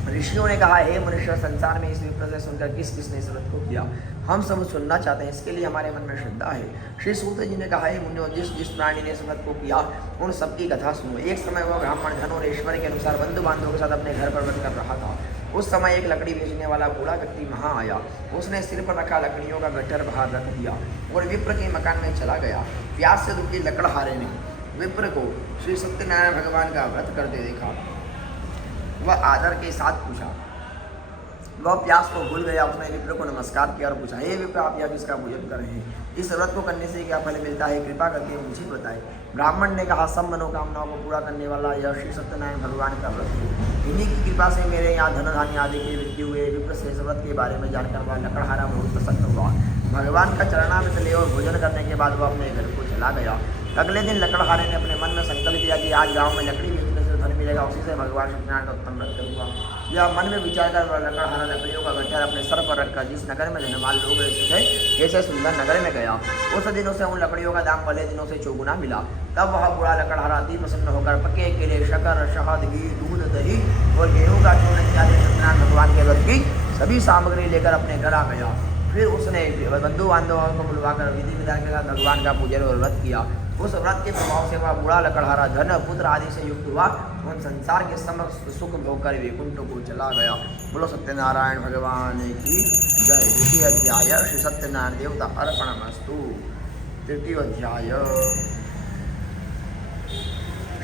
ऋषियों ने कहा, हे मनुष्य, संसार में इस विप्र से सुनकर किस किसने इस व्रत को किया? हम सब सुनना चाहते हैं, इसके लिए हमारे मन में श्रद्धा है। श्री सूत जी ने कहा, हे मुनियों, जिस जिस प्राणी ने इस व्रत को किया उन सबकी कथा सुनो। एक समय वह ब्राह्मण धन और ऐश्वर्य के अनुसार बंधु बांधवों के साथ अपने घर पर व्रत कर रहा था। उस समय एक लकड़ी बेचने वाला बूढ़ा व्यक्ति वहाँ आया। उसने सिर पर रखा लकड़ियों का गट्ठर बाहर रख दिया और विप्र के मकान में चला गया। प्यास से दुखी लकड़हारे ने विप्र को श्री सत्यनारायण भगवान का व्रत करते देखा। वह आदर के साथ पूछा, वह प्यास को भूल गया। उसने विप्र को नमस्कार किया और पूछा, हे विप्र, आप यह किसका पूजन कर रहे हैं? इस व्रत को करने से क्या फल मिलता है? कृपा करके मुझे बताए। ब्राह्मण ने कहा, सब मनोकामनाओं को पूरा करने वाला यह श्री सत्यनारायण भगवान का व्रत है। इन्हीं की कृपा से मेरे यहाँ धन धान्य आदि की वृद्धि हुए। विप्र से इस व्रत के बारे में जानकर वह लकड़हारा बहुत प्रसन्न हुआ। भगवान का चरणामृत ले और भोजन करने के बाद वह अपने घर को चला गया। अगले दिन लकड़हारे ने अपने मन में संकल्प किया कि आज गाँव में लकड़ी बेचने से धन मिलेगा, उसी से भगवान सत्यनारायण का उत्तम व्रत करूँगा। यह मन में विचार कर वह लकड़हारा लकड़ियों का गट्ठर अपने सर पर रखकर जिस नगर में धनवान लोग रहते थे ऐसे सुंदर नगर में गया। उस दिन उसे उन लकड़ियों का दाम पहले दिनों से चौगुना मिला। तब वह बुरा लकड़हारा अति प्रसन्न होकर पके केले, शक्कर, शहद, घी, दूध, दही और गेहूं का चूर्ण इत्यादि सत्यनारायण भगवान के व्रत की सभी सामग्री लेकर अपने घर आ गया। फिर उसने बंधु बांधवों को बुलवाकर विधि विधान के साथ भगवान का पूजन और व्रत किया। उस व्रत के प्रभाव से वह बूढ़ा लकड़हारा धन पुत्र आदि से युक्त हुआ और संसार के समस्त सुख भोग कर वैकुंठ को चला गया। बोलो सत्यनारायण भगवान की जय। द्वितीय अध्याय श्री सत्यनारायण देवता अर्पणमस्तु। तृतीय अध्याय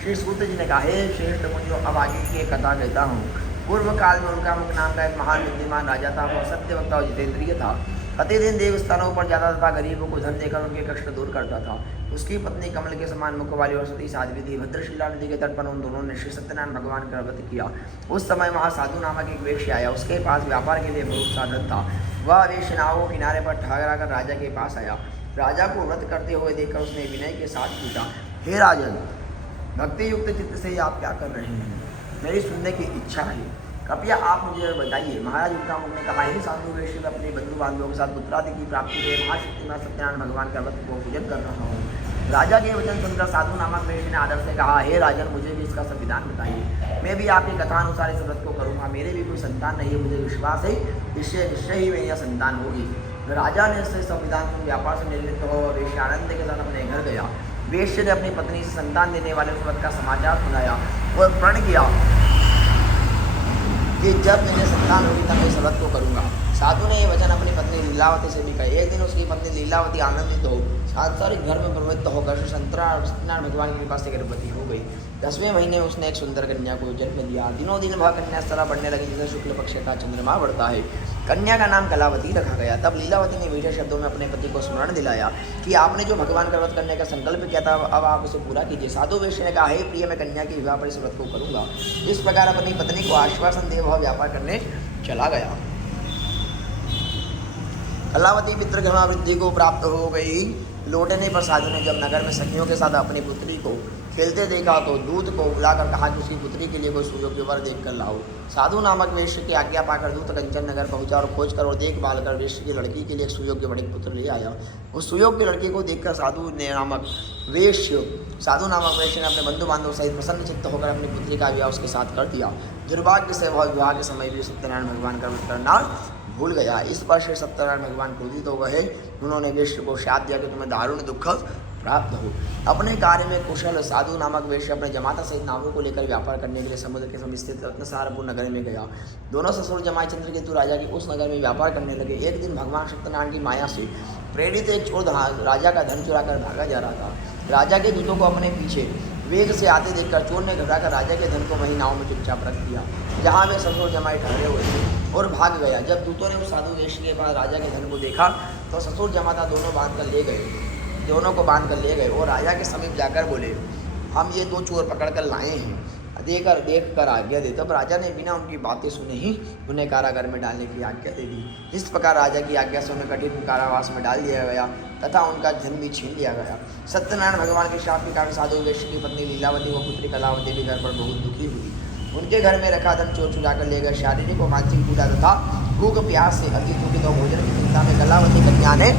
श्री सूत जी ने कहा, हे श्रेष्ठ मुनियों, अब आगे की एक कथा कहता हूँ। पूर्व काल में उनका मुख नाम का एक महान विद्यमान राजा था। वह सत्यवक्ता और जितेंद्रिय था। प्रतिदिन देव स्थानों पर जाता तथा गरीबों को धन देकर उनके कष्ट दूर करता था। उसकी पत्नी कमल के समान मुख वाली और सती साध्वी थी। भद्रशिला नदी के तट पर उन दोनों ने श्री सत्यनारायण भगवान का व्रत किया। उस समय वहाँ साधु नामक एक वेश्य आया। उसके पास व्यापार के लिए बहुत साधन था। वह वेश्य नाव को किनारे पर ठहरा कर राजा के पास आया। राजा को व्रत करते हुए देखकर उसने विनय के साथ पूछा, हे राजन, भक्ति युक्त चित्त से आप क्या कर रहे हैं? मेरी सुनने की इच्छा है, कृपया आप मुझे बताइए। महाराज उत्तम ने कहा, हे साधु वेश्य, मैं अपने बंधु बांधवों के साथ पुत्रादि की प्राप्ति के महाशक्तिमान सत्यनारायण भगवान का व्रत को पूजन कर रहा हूँ। राजा के वचन सुनकर साधु नामक वेश्य ने आदर से कहा, हे राजन, मुझे भी इसका संविधान बताइए। मैं भी आपकी कथा अनुसार इस व्रत को करूँगा। मेरे भी कोई संतान नहीं है, मुझे विश्वास है निश्चय ही मेरी संतान होगी। राजा ने इससे संविधान व्यापार से निर्मित हो वेश्य आनंद के साथ अपने घर गया। वेश्य ने अपनी पत्नी से संतान देने वाले उस व्रत का समाचार सुनाया और प्रण किया कि जब मेरे संतान होगी तब मैं इस व्रत को करूँगा। साधु ने ये वचन अपनी पत्नी लीलावती से भी कहे। एक दिन उसकी पत्नी लीलावती आनंदित हो सांसारिक घर में प्रवृत्त होकर श्री सत्यनारायण भगवान की कृपा से गर्भवती हो गई। 10वें महीने उसने एक सुंदर कन्या को जन्म दिया। दिनों दिन वह कन्या इस तरह बढ़ने लगी जैसे शुक्ल पक्ष का चंद्रमा बढ़ता है। कन्या का नाम कलावती रखा गया। तब लीलावती ने मीठे शब्दों में अपने पति को स्मरण दिलाया कि आपने जो भगवान का व्रत करने का संकल्प किया था अब आप उसे पूरा कीजिए। साधु वैश्य ने कहा, हे प्रिय, मैं कन्या के विवाह पर इस व्रत को करूँगा। इस प्रकार अपनी पत्नी को आश्वासन दे वह व्यापार करने चला गया। कलावती पितृगृह वृद्धि को प्राप्त हो गई। लौटने पर साधु ने जब नगर में सखियों के साथ अपनी पुत्री को खेलते देखा तो दूत को बुलाकर कहा कि उसकी पुत्री के लिए कोई सुयोग्य वर देख कर लाओ। साधु नामक वेश्य की आज्ञा पाकर दूत कंचन नगर पहुंचा और खोज कर और देखभाल कर वेश्य की लड़की के लिए एक सुयोग्य वणिक पुत्र ले आया। उस सुयोग्य लड़की को देखकर साधु नामक वेश्य ने अपने बंधु बांधव सहित प्रसन्न चित्त होकर अपनी पुत्री का विवाह उसके साथ कर दिया। दुर्भाग्य से वह विवाह के समय भी सत्यनारायण भगवान का व्रत करना भूल गया। इस पर श्री सत्यनारायण भगवान क्रोधित हो गए। उन्होंने वेश्य को शाप दिया कि तुम्हें दारुण दुख प्राप्त हो। अपने कार्य में कुशल साधु नामक वेश्य अपने जमाता सहित नावों को लेकर व्यापार करने के लिए समुद्र के समीप स्थित रत्नसारपुर नगर में गया। दोनों ससुर जमाई चंद्रकेतु राजा के उस नगर में व्यापार करने लगे। एक दिन भगवान सत्यनारायण की माया से प्रेरित एक चोर राजा का धन चुरा कर भागा जा रहा था। राजा के दूतों को अपने पीछे वेग से आते देखकर चोर ने घबराकर राजा के धन को वहीं नाव में चुपचाप रख दिया जहाँ वे ससुर जमाई ठहरे हुए थे और भाग गया। जब दूतों ने उस साधु वेश्य के पास राजा के धन को देखा तो ससुर जमाता दोनों को बांध कर ले गए और राजा के समीप जाकर बोले, हम ये दो चोर पकड़ कर लाए हैं, देख कर आज्ञा दे। तब राजा ने बिना उनकी बातें सुने ही उन्हें कारागार में डालने की आज्ञा दे दी। इस प्रकार राजा की आज्ञा से उन्हें कठिन कारावास में डाल दिया गया तथा उनका धन भी छीन लिया गया। सत्यनारायण भगवान के शाप के कारण साधु वेश्य की पत्नी लीलावती व पुत्री कलावती भी घर पर बहुत दुखी हुई। उनके घर में रखा धन चोर चुरा कर ले गए। शारीरिक व मानसिक पीड़ा तथा भूख प्यास से अति दुखित और भोजन की चिंता में कलावती कन्या ने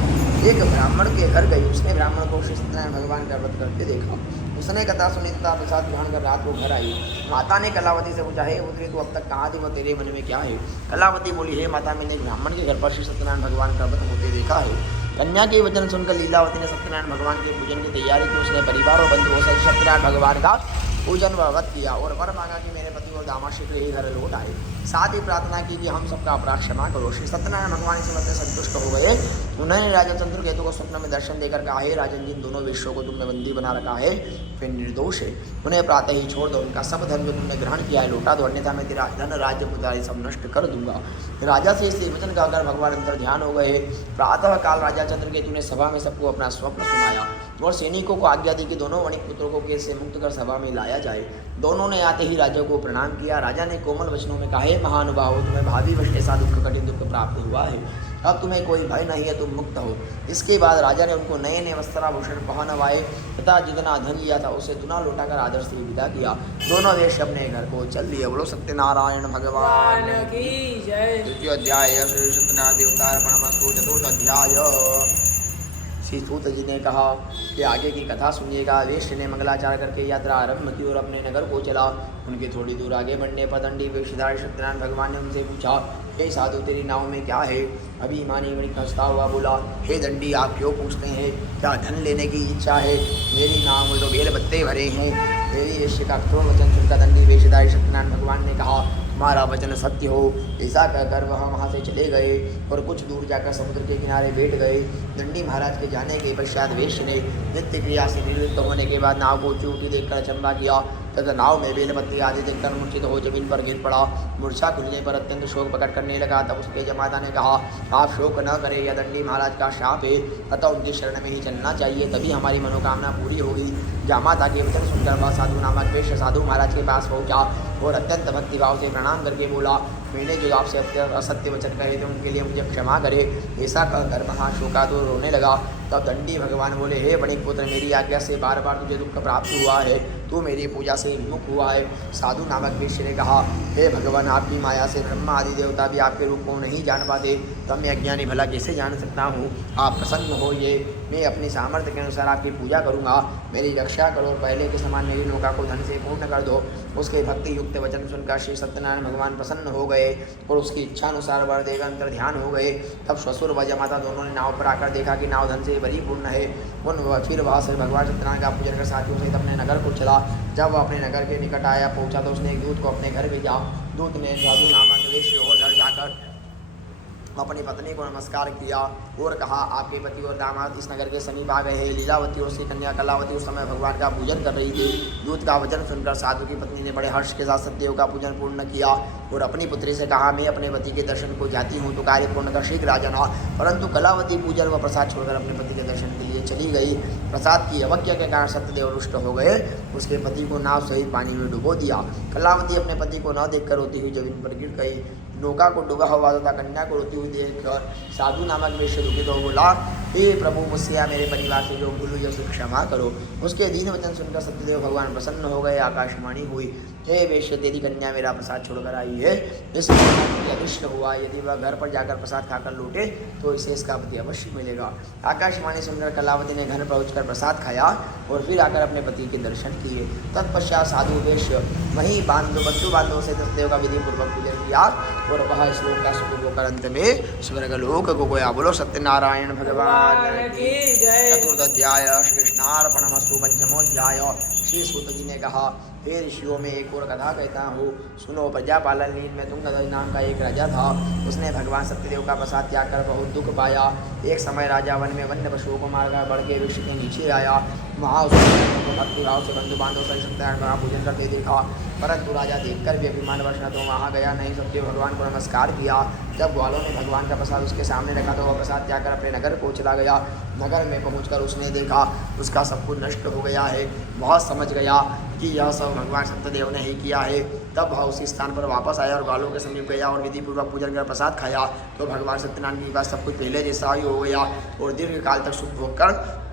एक ब्राह्मण के घर गई। उसने ब्राह्मण को श्री सत्यनारायण भगवान का व्रत करते देखा। उसने कथा सुनी तथा प्रसाद ग्रहण कर रात को घर आई। माता ने कलावती से पूछा, हे पुत्री, तू अब तक कहाँ थी व तेरे मन में क्या है? कलावती बोली, हे माता, मैंने ब्राह्मण के घर पर श्री सत्यनारायण भगवान का व्रत होते देखा है। कन्या के वचन सुनकर लीलावती ने सत्यनारायण भगवान के पूजन की तैयारी की। उसने परिवार और बंधुओं से सत्यनारायण भगवान का पूजन व व्रत किया और वर मांगा कि मेरे पति और दामाद शीघ्र ही घर लौट आए। साथ ही प्रार्थना की कि हम सबका अपराध क्षमा करो। श्री सत्यनारायण भगवान इस व्रत से संतुष्ट हो गए। उन्होंने राजा चंद्रकेतु को स्वप्न में दर्शन देकर कहा, हे राजन, जिन दोनों वेश्यों को तुमने बंदी बना रखा है वे निर्दोष है, उन्हें प्रातः ही छोड़ दो। उनका सब धन जो तुमने ग्रहण किया है लौटा दो, अन्यथा मैं तेरा धन राज्य पुत्रादि सब नष्ट कर दूंगा। राजा से इस वचन कहकर भगवान अंतर ध्यान हो गए। प्रातः काल राजा चंद्रकेतु ने सभा में सबको अपना स्वप्न सुनाया और सैनिकों को आज्ञा दी कि दोनों वणिक पुत्रों को केस से मुक्त कर सभा में लाया जाए। दोनों ने आते ही राजा को प्रणाम किया। राजा ने कोमल वचनों में कहा, हे महानुभाव, तुम्हें भावी वर्ष ऐसा दुख कठिन दुख प्राप्त हुआ है, अब तुम्हें कोई भय नहीं है, तुम मुक्त हो। इसके बाद राजा ने उनको नए नए वस्त्राभूषण पहनवाए तथा जितना धन लिया था उसे दुना लौटाकर आदर से विदा किया। दोनों वेश्य अपने घर को चल लिए। बोलो सत्यनारायण भगवान की जय। तृतीय अध्याय श्री सत्यनारायण देवतार्पणमस्तु। चतुर्थ अध्याय श्री सूत जी ने कहा कि आगे की कथा सुनिएगा। वेश्य ने मंगलाचार करके यात्रा आरंभ की और अपने नगर को चला। उनके थोड़ी दूर आगे बढ़ने पर दंडी वेशधारी सत्यनारायण भगवान ने उनसे पूछा, हे साधु, तेरी नाव में क्या है? अभिमानी वणिक हंसता हुआ बोला, हे दंडी, आप क्यों पूछते हैं? क्या धन लेने की इच्छा है? मेरी नाव में तो बेल बत्ते भरे हैं। मेरी वेश्य का कठोर वचन सुनकर दंडी वेशधारी सत्यनारायण भगवान ने कहा, हमारा वचन सत्य हो। ऐसा कहकर वह वहाँ से चले गए और कुछ दूर जाकर समुद्र के किनारे बैठ गए। दंडी महाराज के जाने के पश्चात वेश्य ने नित्य क्रिया से निवृत्त होने के बाद नाव को ऊँची देखकर अचंबा किया तथा नाव में बेलपत्ती आदि देखकर मूर्छित हो जमीन पर गिर पड़ा। मूर्छा खुलने पर अत्यंत शोक प्रकट करने लगा। तब उसके जमाता ने कहा, आप शोक न करें, यह दंडी महाराज का शाप है, अतः उनकी शरण में ही चलना चाहिए, तभी हमारी मनोकामना पूरी होगी। जामाता के वचन सुनकर वह साधु नामक वेश्य साधु महाराज के पास पहुंचा और अत्यंत भक्तिभाव से प्रणाम करके बोला, मैंने जो आपसे असत्य वचन कहे थे उनके लिए मुझे क्षमा करे। ऐसा कहकर महाशोकातुर रोने लगा। तब दंडी भगवान बोले, हे वणिक पुत्र, मेरी आज्ञा से बार बार तुझे दुख प्राप्त हुआ है, तू मेरी पूजा से विमुख हुआ है। साधु नामक वेश्य ने कहा, हे भगवान, आपकी माया से ब्रह्मा आदि देवता भी आपके रूप को नहीं जान पाते, तब मैं अज्ञानी भला कैसे जान सकता हूँ? आप प्रसन्न होइए, मैं अपनी सामर्थ्य के अनुसार आपकी पूजा करूँगा। मेरी रक्षा करो और पहले के समान मेरी नौका को धन से पूर्ण कर दो। उसके भक्ति युक्त वचन सुनकर श्री सत्यनारायण भगवान प्रसन्न हो गए और उसकी इच्छा अनुसार वर देकर अंतर ध्यान हो गए। तब ससुर व जमाता दोनों ने नाव पर आकर देखा कि नाव धन से परिपूर्ण है। फिर वह श्री भगवान सत्यनारायण का पूजन कर साथियों सहित अपने नगर को चला। जब वह अपने नगर के निकट आया पहुँचा तो उसने एक दूत को अपने घर भेजा। दूत ने साधु नामक अपनी पत्नी को नमस्कार किया और कहा, आपके पति और दामाद इस नगर के समीप आ गए हैं। लीलावती और उसकी कन्या कलावती उस समय भगवान का पूजन कर रही थी। दूत का वचन सुनकर साधु की पत्नी ने बड़े हर्ष के साथ सत्यदेव का पूजन पूर्ण किया और अपनी पुत्री से कहा, मैं अपने पति के दर्शन को जाती हूँ तो कार्य पूर्ण कर शीघ्र आ जाना। परंतु कलावती पूजन व प्रसाद छोड़कर अपने पति के दर्शन के लिए चली गई। प्रसाद की अवज्ञा के कारण सत्यदेव रुष्ट हो गए। उसके पति को नाव सहित पानी में डुबो दिया। कलावती अपने पति को न देखकर रोती हुई जमीन पर गिर गई। नौका को डूबा हुआ तथा कन्या को रोती हुई देखकर साधु नामक वेश्य दुखित हो बोला, हे प्रभु, मुझसे या मेरे परिवार से जो भूल हुई उसे क्षमा करो। उसके दीन वचन सुनकर सत्यदेव भगवान प्रसन्न हो गए। आकाशवाणी हुई, हे वेश्य, तेरी कन्या मेरा प्रसाद छोड़कर आई है, इसलिए अदृष्ट हुआ। यदि वह घर पर जाकर प्रसाद खाकर लौटे तो इसे इसका पति अवश्य मिलेगा। आकाशवाणी सुनकर कलावती ने घर पहुंचकर प्रसाद खाया और फिर आकर अपने पति के दर्शन किए। तत्पश्चात साधु वेश्य वहीं बंधु बांधवों से सत्यदेव का विधि पूर्वक पूजन किया और वह श्लोक का शुभ होकर अंत में स्वर्गलोक को गया। बोलो सत्यनारायण भगवान की जय। चतुर्थाध्याय श्री कृष्णार्पणमस्तु। पंचमोध्याय श्री सूत जी ने कहा, हे ऋषियों में एक और कथा कहता हूँ, सुनो। प्रजापालन लीन में तुंगध्वज नाम का एक राजा था। उसने भगवान सत्यदेव का प्रसाद त्याग कर बहुत दुख पाया। एक समय राजा वन में वन्य पशुओं को मारकर बढ़ के वृक्ष के नीचे आया। वहाँ उसने भक्तुराव से बंधु बांधव सहित सत्यनारायण का पूजन करते देखा, परंतु राजा देखकर भी अभिमान वर्ष न तो वहाँ गया, नहीं सत्यदेव भगवान को नमस्कार किया। जब ग्वालों ने भगवान का प्रसाद उसके सामने रखा तो वह प्रसाद त्याग कर अपने नगर को चला गया। नगर में पहुंचकर उसने देखा उसका सब कुछ नष्ट हो गया है। बहुत समझ गया कि यह सब भगवान सत्यदेव ने ही किया है। तब वह उसी स्थान पर वापस आया और ग्वालों के समीप गया और विधि पूर्वक पूजन कर प्रसाद खाया तो भगवान सत्यनारायण की बात सब कुछ पहले जैसा ही हो गया और दीर्घ काल तक सुख भोगकर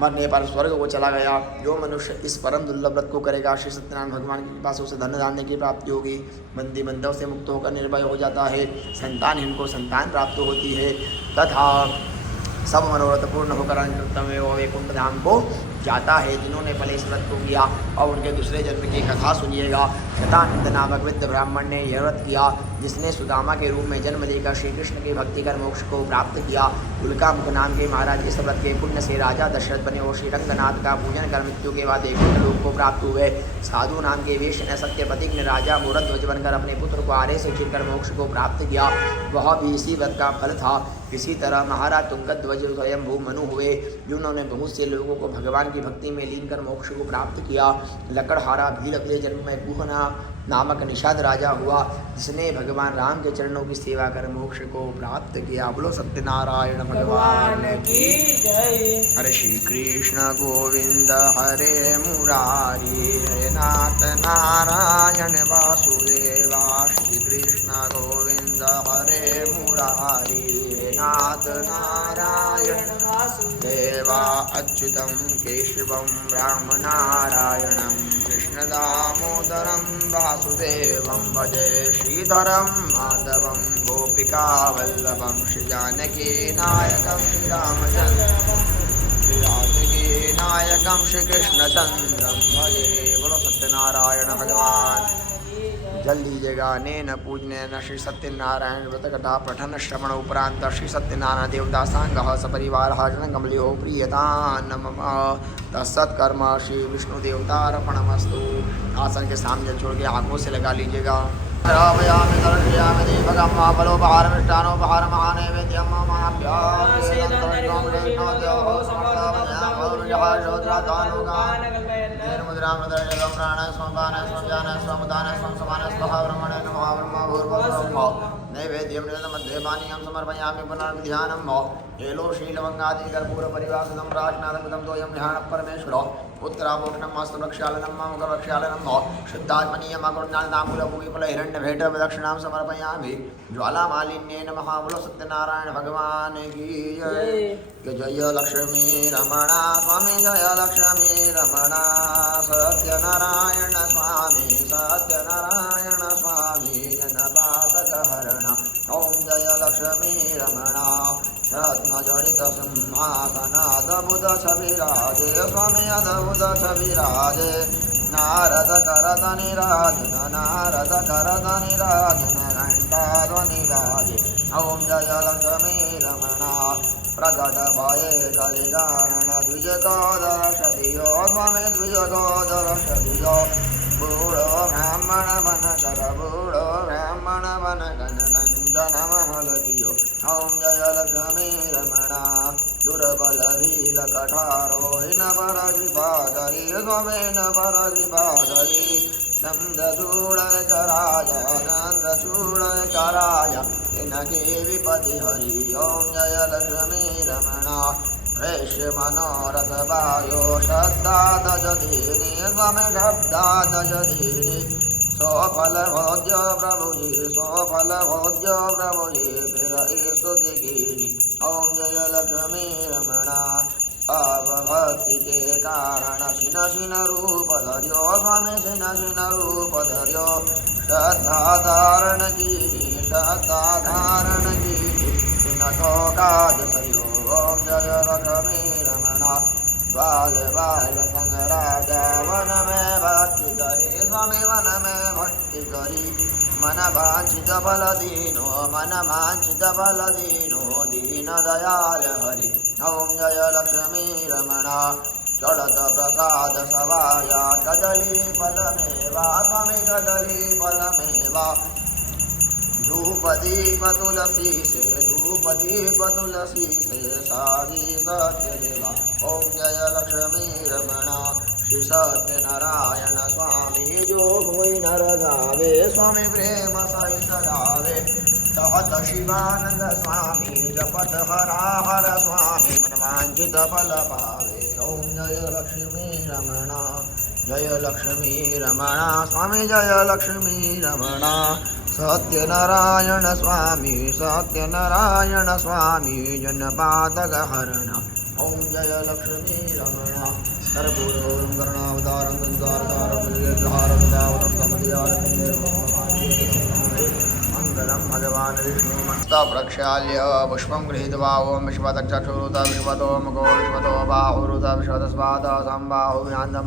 मरने पर स्वर्ग को चला गया। जो मनुष्य इस परम दुर्लभ व्रत को करेगा, श्री सत्यनारायण भगवान की कृपा से उसे धन धान्य की प्राप्ति होगी। बंदी बंधव से मुक्त होकर निर्भय हो जाता है। संतानहीन को संतान प्राप्त होती है तथा सब मनोरथ पूर्ण होकर अंतमे वो वैकुंठ धाम को जाता है। जिन्होंने पहले इस व्रत को किया और उनके दूसरे जन्म की कथा सुनिएगा। शतानंद नामक वृद्ध ब्राह्मण ने यह व्रत किया जिसने सुदामा के रूप में जन्म लेकर श्री कृष्ण की भक्ति कर मोक्ष को प्राप्त किया। उल्का मुख नाम के महाराज इस व्रत के पुण्य से राजा दशरथ बने और श्री रंगनाथ का पूजन कर मृत्यु के बाद एक लोक को प्राप्त हुए। साधु नाम के वेश ने सत्य प्रतिज्ञ राजा मूरध्वज बनकर अपने पुत्र को आरे से चीरकर मोक्ष को प्राप्त किया। वह भी इसी व्रत का फल था। इसी तरह महाराज तुंगध्वज स्वयंभू मनु हुए जिन्होंने बहुत से लोगों को भगवान की भक्ति में लीन कर मोक्ष को प्राप्त किया। लकड़हारा भी अगले जन्म में गुहना नामक निषाद राजा हुआ जिसने भगवान राम के चरणों की सेवा कर मोक्ष को प्राप्त किया। बोलो सत्यनारायण भगवान की जय। हरे श्री कृष्ण गोविंद हरे मुरारी, हरे नाथ नारायण वासुदेवा। श्री कृष्ण गोविंद हरे मुरारी, नाथ नारायण वासुदेवा। अच्युतं केशवं ब्रह्मनारायणं कृष्णदामोदरं वासुदेवं भजे। श्रीधरं माधवं गोपिकावल्लभं श्रीजानकीनायकं श्रीरामचन्द्रं श्रीजानकीनायकं श्रीकृष्णचन्द्रं भजे। बोलो सत्यनारायण भगवान। जल लीजिएगा। नेन पूजने न श्री सत्यनारायण व्रत कथा पठन श्रवण उपरांत श्री सत्यनारायण देवता सांग सपरिवार जन कमलियो प्रियता नम तत्सत्कर्म श्री विष्णु देवतार्पणमस्तु। आसन के सामने छोड़ के आंखों से लगा लीजिएगा। रामयामि दर्शयामि दीपकं फलोपहारमिष्टानोपहार महानैवेद्यं नैवेद्यं मध्ये पानीयं समर्पयामि पुनर्ध्यानं हेलो श्रीलवंगादि कर्पूर परिवासनं राजनाथमिदं तोयं ध्यान परमेश्वर उत्तराभूषणं मास्तु वृक्षालनं मम वृक्षालनं शुद्धात्मनीयं अकुण्डालताम्बूलभूमिफल हिरण्यभेट दक्षिणां समर्पयामि। ज्वालामालिन्येन महाबलो सत्यनारायण भगवान की जय। जय लक्ष्मी रमणा स्वामी, जय लक्ष्मी रमणा। सत्यनारायण स्वामी, सत्यनारायण स्वामी जनपातकहरण। ओम जय लक्ष्मी रमणा। रत्नजडित सिंहासनादबुध छविराजे स्वामी, अद्भुत छविराजे। नारद करत निराजन, नारद करत निराजन, घंटाध्वनिराजे। ओम जय लक्ष्मी रमणा। प्रकट भये कलिकारण द्विज को दर्श दियो स्वामी, द्विज को दर्श दियो। बूढ़ो ब्राह्मण बन कर बूढ़ो ब्राह्मण बन गण गंजन महल कियो ओम जय लक्ष्मी रमणा दुर्बल भील कठारो इन पर कृपा करी गोमेन पर कृपा करी चंद्रचूड़ कराय चंद्रचूड़ कराय इनके विपति हरि ओम जय लक्ष्मी रमणा वैश्य मनोरथ वायो श्रद्धा दजधीनि स्वमे शब्दा दजधीनि सोफल भोज्य प्रभुजी सोफल भोज्य प्रभुजी फिर स्तुति कीनि ओम जय लक्ष्मी रमणा अवभक्ति के कारण शिन शिन रूप धर्यो स्वामी शिन शिन रूप धर्यो श्रद्धा धारण कीनि श्रद्धा धारण कीनि शिनको काज सयो ओम जय लक्ष्मी रमणा बाल बाल संग राजा वन में भक्ति करी स्वामी वन में भक्ति करी मन वांछित फल दीनो मन वांछित फल दीनो दीन दयाल हरि ओम जय लक्ष्मी रमणा चढ़त प्रसाद सवाया कदली फल मेवा स्वामी कदली फल मेवा धूप दीप तुलसी से धूप दीप तुलसी से सागी सत्य देवा ओम जय लक्ष्मी रमणा श्री सत्यनारायण स्वामी जो कोई नर गावे स्वामी प्रेम सहित गावे तहत शिवानंद स्वामी जपत हरा हर स्वामी मनवांचित फल पावे ओम जय लक्ष्मी रमणा जय लक्ष्मी रमणा स्वामी जय लक्ष्मी रमणा सत्यनारायण स्वामी जनपादक हरण ओम जय लक्ष्मी रमणा कर्पूरं करुणावतारं मंगलम भगवान विष्णु मस्ता प्रक्षाल्य पुष्पं गृहीत्वा ओम विश्वतक्षुरुत विश्वतो मुखो विश्वतो बाहुरुत विश्वतस्वाद संबाहु व्यान्दं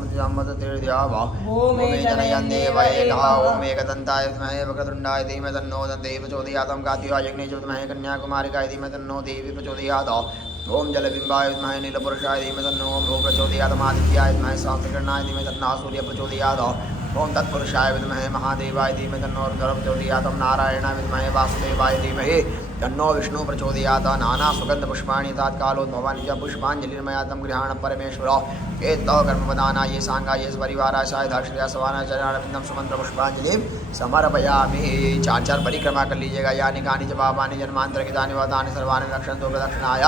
तीर्थ्यावा ओम जनयन् देवैकः ओम एकदन्ताय विद्महे वक्रतुण्डाय धीमहि तन्नो दन्ति प्रचोदयात् कार्तिकाय यज्ञे च विद्महे कन्याकुमारिकाय धीमहि तन्नो देवी प्रचोदयात् ओम जलबिम्बाय विद्महे नीलपुरुषाय धीमहि तन्नो भो प्रचोदयात् आदित्याय विद्महे सहस्रकिरणाय धीमहि तन्नो सूर्य प्रचोदयात् ओम तत्पुरुषाय विद्महे महादेवाय धीमहि तन्नो रुद्र प्रचोदयात् नारायणाय विद्महे वासुदेवाय धीमहि तन्नो विष्णु प्रचोदयात् नाना सुगंध पुष्पाणि तात्कालोद्भवानि च पुष्पाञ्जलिर्मयातं गृहाण परमेश्वर एतो कर्मवदानाय ये सांगाय ये परिवाराय सायधाश्रया सवाना चरणारविन्दं सुमंत्र पुष्पांजलिं समर्पयामि। चार चार परिक्रमा कर लीजिएगा यानि कानि च पापानि जन्मांतर कृतानि वातानि सर्वाणि रक्षन्तु प्रदक्षिणाय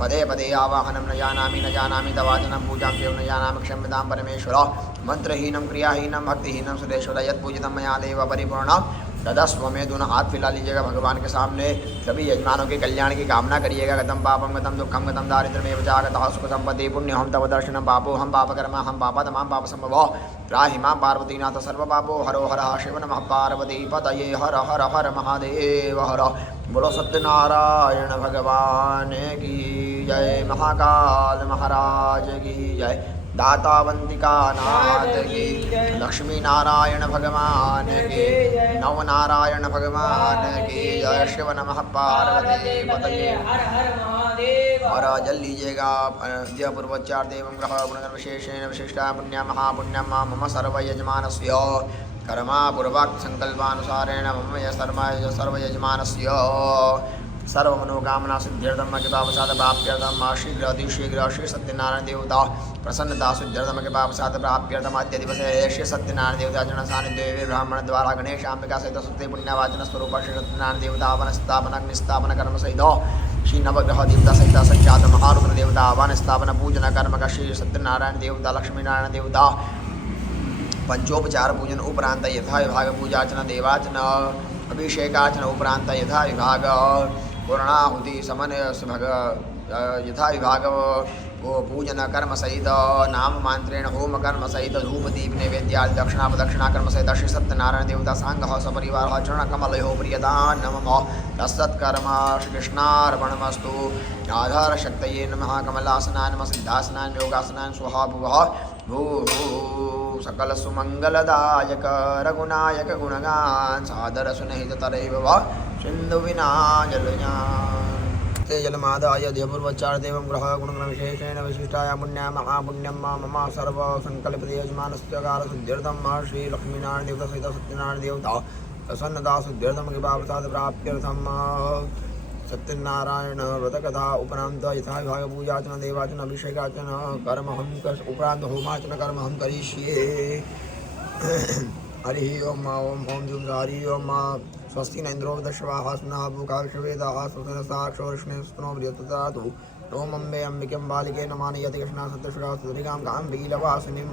पदे पदे आवाहनं न जानामि तवाचनं पूजां चैव न जानामि क्षम्यतां परमेश्वर मंत्रहीनं क्रियाहीनं भक्तिहीनं सुरेश्वर यत्पूजितं मया देव परिपूर्णं तदस्व में दोनों हाथ फैला लीजिएगा भगवान के सामने। सभी यजमानों के कल्याण की कामना करिएगा। गतम पापम गतम दुखम गतम दारिद्र्यमेव जागतः सुख संपत्ति पुण्य हम तव दर्शनम पापो हम पापकर्मा हम पापतमां पाप संभव त्राहि मां पार्वतीनाथ सर्व पापो हरो हर शिव नमः पार्वती पतये हर हर हर महादेव हर। बोलो सत्यनारायण भगवान की जय, महाकाल महाराज की जय, दातावंतिका नाथ की, लक्ष्मी नारायण भगवान की, नव नारायण भगवान की जय। शिव नमः पार्वती पतये हर हर महादेव। और जल लीजिएगा जय पूर्वोच्चार देवं ग्रह गुणगण विशेषेण विशिष्टा पुण्य महापुण्यम मम सर्व यजमानस्य कर्मा पूर्वाक् संकल्पानुसारेण मम सर्व यजमानस्य सर्व मनोकामना सिद्ध्यर्थम कृपावसाद प्राप्त्यर्थम शीघ्र अतिशीघ्र श्री सत्यनारायण देवता प्रसन्नता सिद्ध्यर्थम कृपावसाद प्राप्त्यर्थम अद्य दिवसे श्री सत्यनारायण देवता जन सानिध्य ब्राह्मण द्वारा गणेशांबिका सहित सुक्ति पुण्यवाचन स्वरूप श्री सत्यनारायण देवता वन स्थापन अग्निस्थापन कर्म सहित श्री नवग्रह देवता सहित सख्यात महारुद्र देवता वन स्थापन पूजन कर्म का श्री सत्यनारायण देवता लक्ष्मी नारायण देवता पंचोपचार पूजन उपरांत यथा विभाग पूजार्चना देवार्चन अभिषेकार्चन उपरांत यथा विभाग पूर्णाहुति समन यथा विभाग पूजन कर्म सहित नाम मांत्रेण होम कर्म सहित धूप दीप नैवेद्यादि दक्षिणा कर्म सहित श्री सत्यनारायण देवता सांग सपरिवार चरण कमलो प्रियता नम तत्सत्कर्म श्रीकृष्णार्पणमस्तु। आधार शक्तये नमः कमलासनाय नमः सिद्धासनाय योगासनाय स्वाहा भूः सकल सुमंगलदायक रघुनायक गुणगान सादर सुनहित तरैव सिंधु विना जलजान। ते जलमादाय ध्यपूर्वच्चार देवं ग्रह गुणगणविशेषेण विशिष्टाय पुण्या महापुण्यं मम सर्व संकल्पते यजमानस्य कारसिद्ध्यर्थं श्री लक्ष्मीनारायण देवता सहित सत्यनारायण देवता प्रसन्नता सिद्ध्यर्थं कृपाप्रसाद प्राप्त्यर्थं सत्यनारायण व्रतकथा उपरांत यथा विभाग पूजाचन देवाचन अभिषेकाचन कर्म हम उपरांत होमाचन कर्म हम करिष्ये हरि ओम ओम ओम जूम हरि ओम स्वस्ति न इंद्रो दशवाः स्नः भूका विश्ववेदाः स्वसनसाक्षोष्णेस्तनो बृहत्तदातु ओम अम्बे अम्बिकं बालिके नमानि यति कृष्णा सत्यशुरा सुधरिकां काम्बीलवासिनीं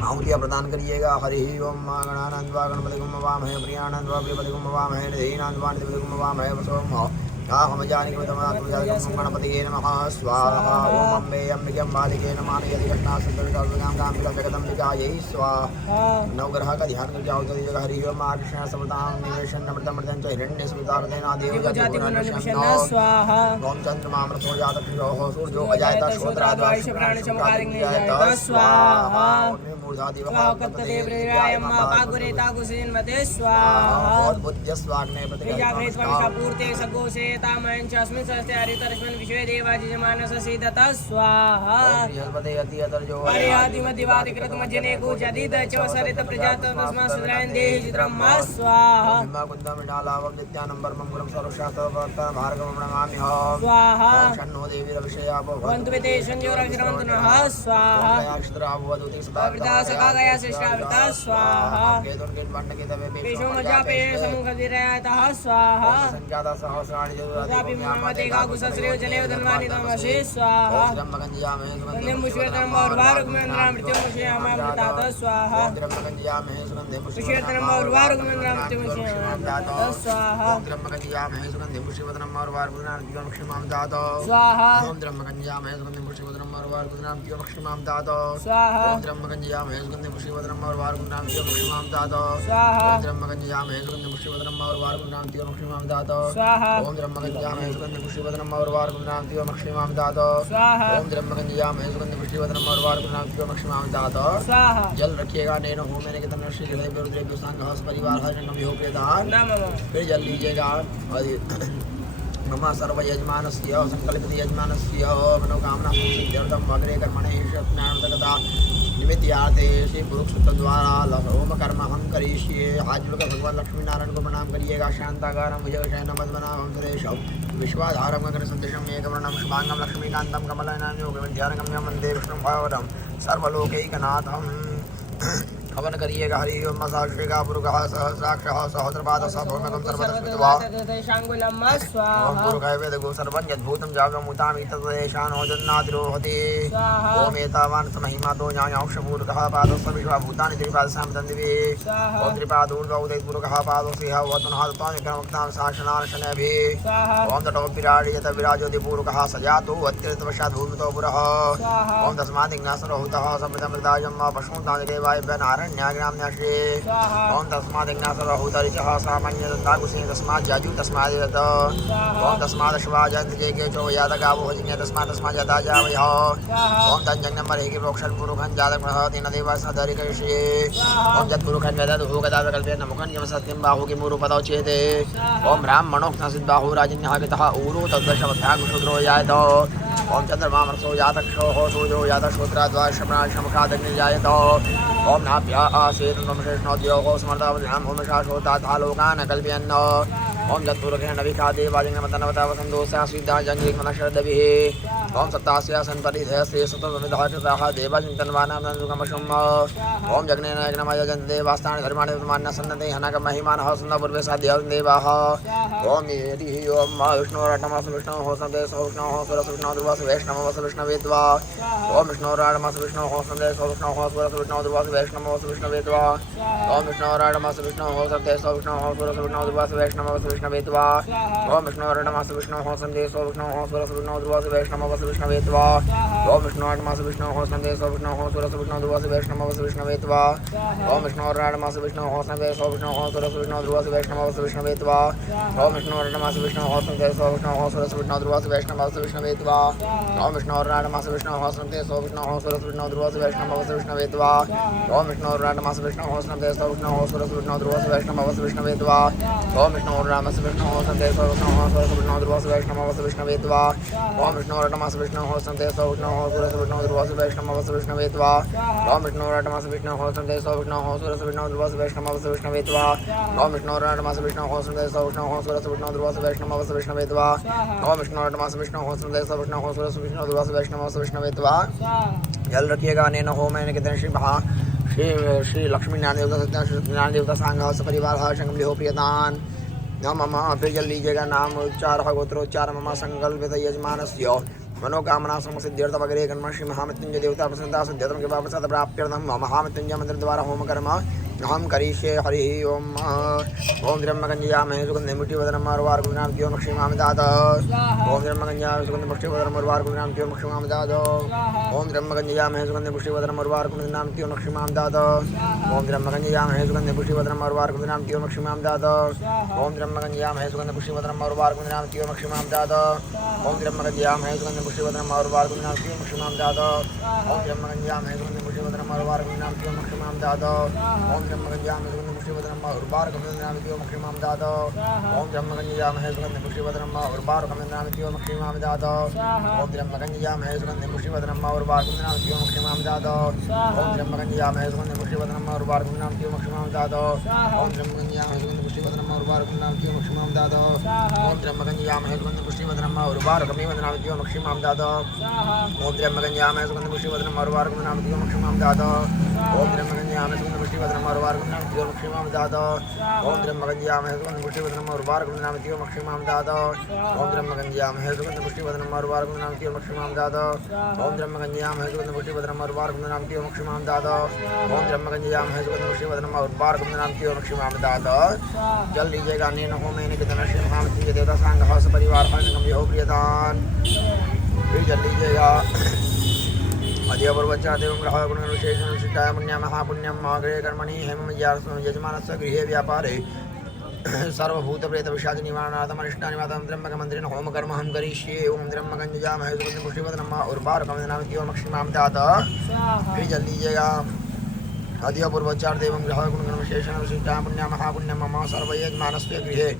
आहुतियाँ प्रदान करिएगा। हरि ओम गणानंदवा गणपतिगुम वामहे प्रियानंदवा प्रियपतिगुम वामहे निधीनांदवा निधिपतिगुम वामहे वसोम हम जानी गणपति नमः स्वाहा ओम अम्बे अम्बिकं बालिके नमानि यदि घटना सुंदरकां काम्बिका जगदम्बिकायै स्वाहा नवग्रह का ध्यान कर जाओ तो जगह हरि ओम कृष्ण समतां निवेशन नमृतमृतं च हिरण्यस्मितार्देना देवजातिगुणनिवेशन स्वाहा ओम चंद्रमा अमृतो जातक्षो सूर्यो अजायत श्रोत्राद्वाइश प्राणिशमकारिण्य जायत स्वाहा स्वाहा विश्वे देवाजिजमानस सीदत स्वाहा हरियादिमदिवादिकृतमजने कुचदित च सरित प्रजात तस्मा सुद्रायन देहि चित्रम स्वाहा कुन्दमिडालावं नित्यानम्बरमं गुरुं सर्वशास्त्रवर्त भार्गवं नमाम्यहं स्वाहा शन्नो देवी रविषयापो वन्तु विते संयोरक्षरवन्तु नः स्वाहा अक्षराववदुति सदा सकागया शिष्टाविता स्वाहा केतुन के वर्ण के तवे पेशो मजापे समूह दिरयातः स्वाहा संजाता सहस्राणि जदुरापि ममते गाकुसश्रेय जनेव धन्वानि नमः स्वाहा ब्रह्मगंजयामे सुगंधे मुश्वेतनम और वारुक में नाम मृत्यु मुश्यामामृतात स्वाहा ब्रह्मगंजयामे सुगंधे मुश्वेतनम और वारुक में नाम मृत्यु मुश्यामामृतात स्वाहा ब्रह्मगंजयामे सुगंधे मुश्वेतनम और वारुक में नाम मृत्यु मुश्यामामृतात स्वाहा ब्रह्मगंजयामे सुगंधे मुश्वेतनम और वारुक में नाम मृत्यु मुश्यामामृतात स्वाहा ब्रह्मगंजयामे सुगंधे मुश्वेतनम और वारुक में नाम मृत्यु मुश्यामामृतात स्वाहा ब्रह्मगंजयामे सुगंधे मुश्वेतनम और वारुक में नाम मृत्यु मुश्यामामृतात स्वाहा ओम ब्रह्मगंजयामे सुगंधे मुश्वेतनम और वारुक में नाम मृत्यु मुश्यामामृतात स्वाहा ओम ब्रह्मगंजयामे सुगंधे मुश्वेतनम और वारुक में नाम मृत्यु मुश्यामामृतात स्वाहा जल रखिएगा नैनो हो मैंने कितने श्री हृदय रुद्र संघ परिवार हर जन्म हो प्रदान फिर जल लीजिएगा मम सर्व यजमानस्य संकल्पित यजमानस्य मनोकामना सिद्ध्यर्थम अग्रे कर्मणे ज्ञानतकथा निमित्यार्थे श्री पुरुषोत्तम द्वारा होम कर्म हम करिष्ये। आज लोग भगवान लक्ष्मी नारायण को प्रणाम करिएगा। शांताकारं भुजगशयनं पद्मनाभं सुरेशं विश्वाधारं गगनसदृशं मेघवर्णं शुभांगं लक्ष्मीकान्तं कमलनयनं योगविद्यारगम्यं वन्दे विष्णुं भगवतं सर्वलोकैकनाथं। हवन करिएगा। हरि ओम साक्षिका पुरुषः सहस्राक्षः सहस्रपादः सहस्रभुजं सर्वतस्मिद्वा शांगुलम् स्वाहा ओम पुरुषाय वेदगो सर्वं यद्भूतं जागमुतामि तत्तेषानो जन्नातिरोहति ओम एतावान् महिमातो ज्ञानौषपूर्वकः पादस्य विश्वभूतानि त्रिपादसां तन्दिवे ओम त्रिपादोर्ध्वौदय पुरुषः पादस्य वतनहातानि क्रमक्तां शासनार्शनभिः ओम तटोपिराडीयत विराजोदिपूर्वकः सजातो अत्यन्तवशात् भूमितो पुरः ओम तस्मादिज्ञासरोहुतः समृतमृतायं पशून्तानि देवाय न्याग्राम्याश्रे ओम तस्मादिज्ञासरोहुतरिचः सामान्यदन्ताकुशेन तस्मात् जाजु तस्माद् ओम तस्मादश्वाजन्त जे के चो यादगावो हजिन्य तस्मात् जाताजावयः ओम तज्जन्यं मरेहि प्रोक्षन् पुरुखं जातग्रह तेन देवा सदरिकर्षे ओम यत्पुरुखं वेदद् भोगदावकल्पेन मुखं यम सत्यं बाहु किमुरुपदौ चेते ओम ब्राह्मणोक्तः सिद्बाहु राजन्यः गतः ऊरु तद्दशमध्याङ्गुशूद्रो यायत ओम चंद्रमामरसो यातक्षोः सूर्यो यातश्रोत्राद्वाशमनाशमखादग्नि जायत ओम नाभ्या आसेत नमशेषणोद्योः समर्तावध्यां होमशाशोताथा लोकान् कल्पयन् ओम जत्पुरुषेण विखा देवाजिङ्गमतनवता वसन्दोषा स्विद्धाजङ्गिमनशरदभिः ओम सत्तास्यासन् परिधयस्ते सुतमिधाः कृताः देवाजिङ्गतन्वानां नन्दुकमशुम् ओम जग्नेन यज्ञमय जन्देवास्तानि धर्माणि तन्मान्यसन्नते हनकमहिमानः सुन्दपूर्वे साध्यं देवाः ओम हरिः ओम विष्णोराटमस विष्णोः सन्देशो विष्णोः सुरसविष्णो ध्रुवस वैष्णवस विष्णवेद्वा ओम विष्णोराटमस विष्णोः सन्देशो विष्णोः सुरसविष्णो ध्रुवस वैष्णवस विष्णवेद्वा ओम विष्णोराटमस विष्णोः सन्देशो विष्णोः सुरसविष्णो ध्रुवस वैष्णवस विष्णवेद्वा ओम विष्णोराटमस विष्णोः सन्देशो विष्णोः सुरसविष्णो ध्रुवस वैष्णवस नमः विष्णवे त्वा ओम विष्णुर्नामः विष्णु होसनते सो विष्णु हो सुरस विष्णु ध्रुवस वैष्णव विष्णवे त्वा ओम विष्णुर्नामः विष्णु होसनते सो विष्णु हो सुरस विष्णु ध्रुवस वैष्णव विष्णवे त्वा ओम विष्णुर्नामः विष्णु होसनते सो विष्णु हो सुरस विष्णु ध्रुवस वैष्णव विष्णवे त्वा ओम विष्णुर्नामः विष्णु होसनते सो विष्णु हो सुरस विष्णु ध्रुवस वैष्णव विष्णवे त्वा ओम विष्णुर्नामः विष्णु होसनते सो विष्णु हो सुरस विष्णु ध्रुवस वैष्णव विष्णवे त्वा ओम विष्णुर्नामः विष्णु होसनते सो विष्णु हो सुरस विष्णु ध्रुवस वैष्णव विष्णवे त्वा ओम विष्णुर्नामः विष्णु होसनते सो विष्णु हो सुरस विष्णु ध्रुवस वैष्णव विष्णवे त्वा ओम विष्णुर्नामः विष्णु होसनते सो विष्णु हो सुरस विष्णु ध्रुवस वैष्णव विष्णवे त्वा ओम विष्णुर्नामः विष्णु होसनते सो विष्णु हो सुरस विष्णु ध्रुवस वैष्णव विष्णवे त्वा ओम विष्णुर्नामः विष्णु होसनते सो विष्णु हो सुरस विष्णु ध्रुवस वैष्णव विष्णवे त्वा जल रखिएगा अनेन होमेन कितने श्री महा श्री लक्ष्मी नारायण देवता सत्य श्री नारायण देवता सांग सपरिवार शंगमली हो प्रियदान मम फिर जल लीजिएगा नाम उच्चार गोत्रोच्चार मम संकल्पित यजमानस्य मनोकामना समसिद्ध्यर्थ वगैरह कर्म श्री महामृत्युंजय देवता प्रसन्नता सिद्ध्यर्थम कृपा प्रसाद प्राप्त्यर्थम महामृत्युंजय मंत्र द्वारा होम कर्म हम करिष्ये हरि ओम ओम द्रह्मगंजयामहे सुगंधे मुष्टिवदनम अर्वार गुणाम क्यों मक्षिमाम दाद ओम द्रह्मगंजयामहे सुगंधे मुष्टिवदनम अर्वार गुणाम क्यों मक्षिमाम दाद ओम द्रह्मगंजयामहे सुगंधे मुष्टिवदनम अर्वार गुणाम क्यों मक्षिमाम दाद ओम द्रह्मगंजयामहे सुगंधे मुष्टिवदनम अर्वार गुणाम क्यों मक्षिमाम दाद ओम द्रह्मगंजयामहे सुगंधे मुष्टिवदनम अर्वार गुणाम क्यों मक्षिमाम दाद ओम द्रह्मगंजयामहे सुगंधे मुष्टिवदनम अर्वार गुणाम क्यों मक्षिमाम दाद ओम द्रह्मगंजयामहे सुगंधे मुष्टिवदनम अर्वार गुणाम क्यों मक्षिमाम दाद ओम ब्रह्मगंजामहे सुगंध पुष्टिवदनम उर्वार कमलनाम दियो मक्षिमाम दाद ओम ब्रह्मगंजामहे सुगंध पुष्टिवदनम उर्वार कमलनाम दियो मक्षिमाम दाद ओम ब्रह्मगंजामहे सुगंध पुष्टिवदनम उर्वार कमलनाम दियो मक्षिमाम दाद ओम ब्रह्मगंजामहे सुगंध पुष्टिवदनम उर्वार कमलनाम दियो मक्षिमाम दाद ओम ब्रह्मगंजामहे सुगंध पुष्टिवदनम उर्वार कमलनाम दियो मक्षिमाम दाद ओम ब्रह्मगंजामहे सुगंध पुष्टिवदनम उर्वार कमलनाम दियो मक्षिमाम दाद ओम ब्रह्मगंजामहे सुगंध पुष्टिवदनम उर्वार कमलनाम दियो मक्षिमाम दाद ओम ब्रह्मगंजामहे सुगंध पुष्टिवदनम उर्वार कमलनाम दियो मक्षिमाम दाद ओम ब्रह्मगंजामहे सुगंध पुष्टिवदनम उर्वार कमलनाम दियो मक्षिमाम दाद ओम ब्रह्मगंजामहे सुगंध पुष्टिवदनम उर्वार कमलनाम दियो मक्षिमाम दाद ओम ब्रह्मगंजामहे सुगंध पुष्टिवदनम उर्वार कमलनाम दियो मक्षिमाम दाद ओम ब्रह्मगंजामहे सुगंध पुष्टिवदनम उर्वार कमलनाम दियो मक्षिमाम दाद जल लीजिएगा अनेन होमेन कितने श्री महामृत्युंजय देवता सांग हस परिवार संगम हो प्रियदान फिर जल लीजिएगा अद्यपूर्वच्चा देवं ग्रह गुणविशेषं शिष्टाय पुण्यं महापुण्यं अग्रे कर्मणि हेमं यजमानस्य गृहे व्यापारे सर्वभूतप्रेत विषाद निवारणार्थम अनिष्टानिवादं त्र्यम्बकमन्त्रेण होम कर्म हम करिष्ये ओम त्र्यम्बकंजयामहे सुगंध पुष्टिवदनम उर्वार कमलनाम दियो मक्षिमाम दाद फिर जल लीजिएगा अद्यपूर्वच्चार देवं ग्रह गुणविशेषं शिष्टाय पुण्यं महापुण्यं मम सर्वयजमानस्य गृहे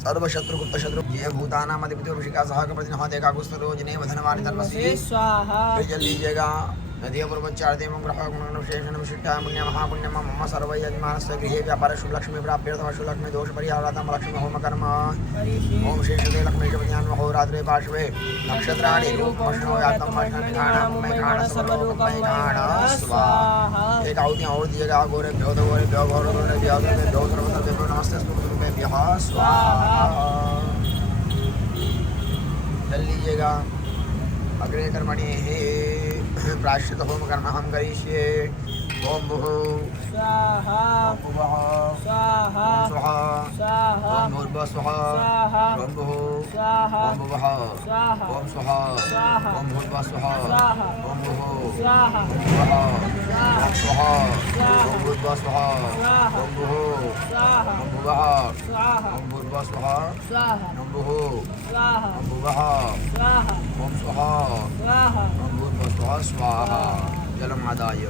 सर्वशत्रुगुप्त शत्रु ये भूतानामधिपति ऋषिका सह प्रतिनहा देखा गुस्तरोजने वधनवानि धर्मस्य स्वाहा फिर जल लीजिएगा नदीपूर्वच्चार देवं ग्रह गुणविशेषं शिष्टाय पुण्य महापुण्यम मम सर्वयजमानस्य गृहे व्यापार शुभ लक्ष्मी प्राप्त्यर्थम शुभ लक्ष्मी दोष परिहारार्थम लक्ष्मी होम कर्म ओम शेषते लक्ष्मी शपथ्यान महोरात्रे पार्श्वे नक्षत्राणि रूपमश्नो यातम मष्णनिघाणं मैघाण सर्वलोकमैघाण स्वाहा एक आहुति और दिएगा गोरे भ्यो घोरे भ्यो सर्वत्र नमस्ते स्तुभ्यः स्वाहा जल लीजिएगा अग्रे कर्मणि प्रायश्चित होम कर्म हम करिष्ये ओम भुः स्वाहा ओम भुवः स्वाहा स्वाहा स्वाहा ओम भूर्भुवः स्वाहा ओम भुः स्वाहा ओम भुवः स्वाहा ओम स्वाहा स्वाहा ओम भूर्भुवः स्वाहा ओम भुः स्वाहा ओम भुवः ओम स्वाहा ओम भूर्भुवः स्वाहा ओम भुः स्वाहा ओम भुवः स्वाहा ओम भूर्भुवः स्वाहा ओम भुः स्वाहा ओम भुवः स्वाहा ओम स्वाहा स्वाहा ओम भूर्भुवः स्वाहा स्वाहा जलम आदाय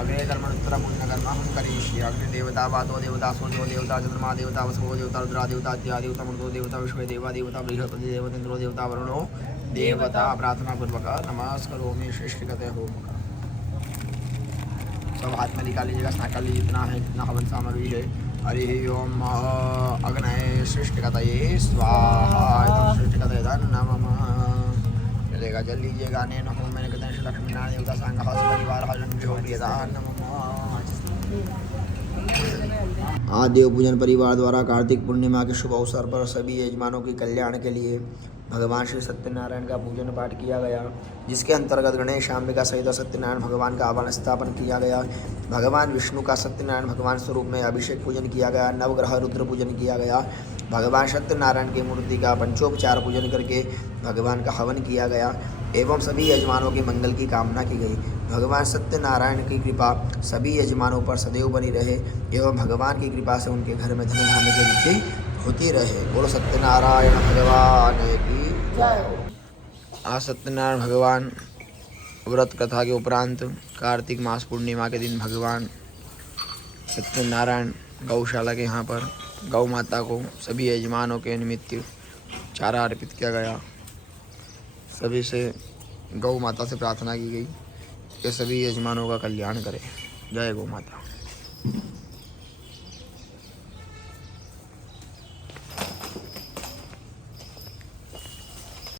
अग्रे कर्मणोत्तर पुण्य कर्म हम करिष्ये अग्नि देवता वातो देवता सूर्यो देवता चंद्रमा देवता वसुओ देवता रुद्रा देवता इत्यादि देवता मरुतो देवता विश्व देवा देवता बृहस्पति देवता इंद्रो देवता वरुणो देवता प्रार्थना पूर्वक नमस्करोमि सृष्टिगते होम सब हाथ में निकाल लीजिएगा स्नान कर लीजिए जितना है जितना हवन सामग्री है हरि ओम अग्नये सृष्टिगतये स्वाहा सृष्टिगतये नमः चलेगा जल लीजिएगा अनेन होमेन कितने श्री लक्ष्मी नारायण देवता सांग हस परिवार हरिदान आज देव पूजन परिवार द्वारा कार्तिक पूर्णिमा के शुभ अवसर पर सभी यजमानों के कल्याण के लिए भगवान श्री सत्यनारायण का पूजन पाठ किया गया, जिसके अंतर्गत गणेश अंबिका सहित सत्यनारायण भगवान का आवाहन स्थापन किया गया। भगवान विष्णु का सत्यनारायण भगवान स्वरूप में अभिषेक पूजन किया गया। नवग्रह रुद्र पूजन किया गया। भगवान सत्यनारायण की मूर्ति का पंचोपचार पूजन करके भगवान का हवन किया गया एवं सभी यजमानों के मंगल की कामना की गई। भगवान सत्यनारायण की कृपा सभी यजमानों पर सदैव बनी रहे एवं भगवान की कृपा से उनके घर में धन धान्य की वृद्धि होती रहे। बोलो सत्यनारायण भगवान की जय हो। आज सत्यनारायण भगवान व्रत कथा के उपरांत कार्तिक मास पूर्णिमा के दिन भगवान सत्यनारायण गौशाला के यहाँ पर गौ माता को सभी यजमानों के निमित्त चारा अर्पित किया गया। सभी से गौ माता से प्रार्थना की गई कि सभी यजमानों का कल्याण करे। जय गौ माता।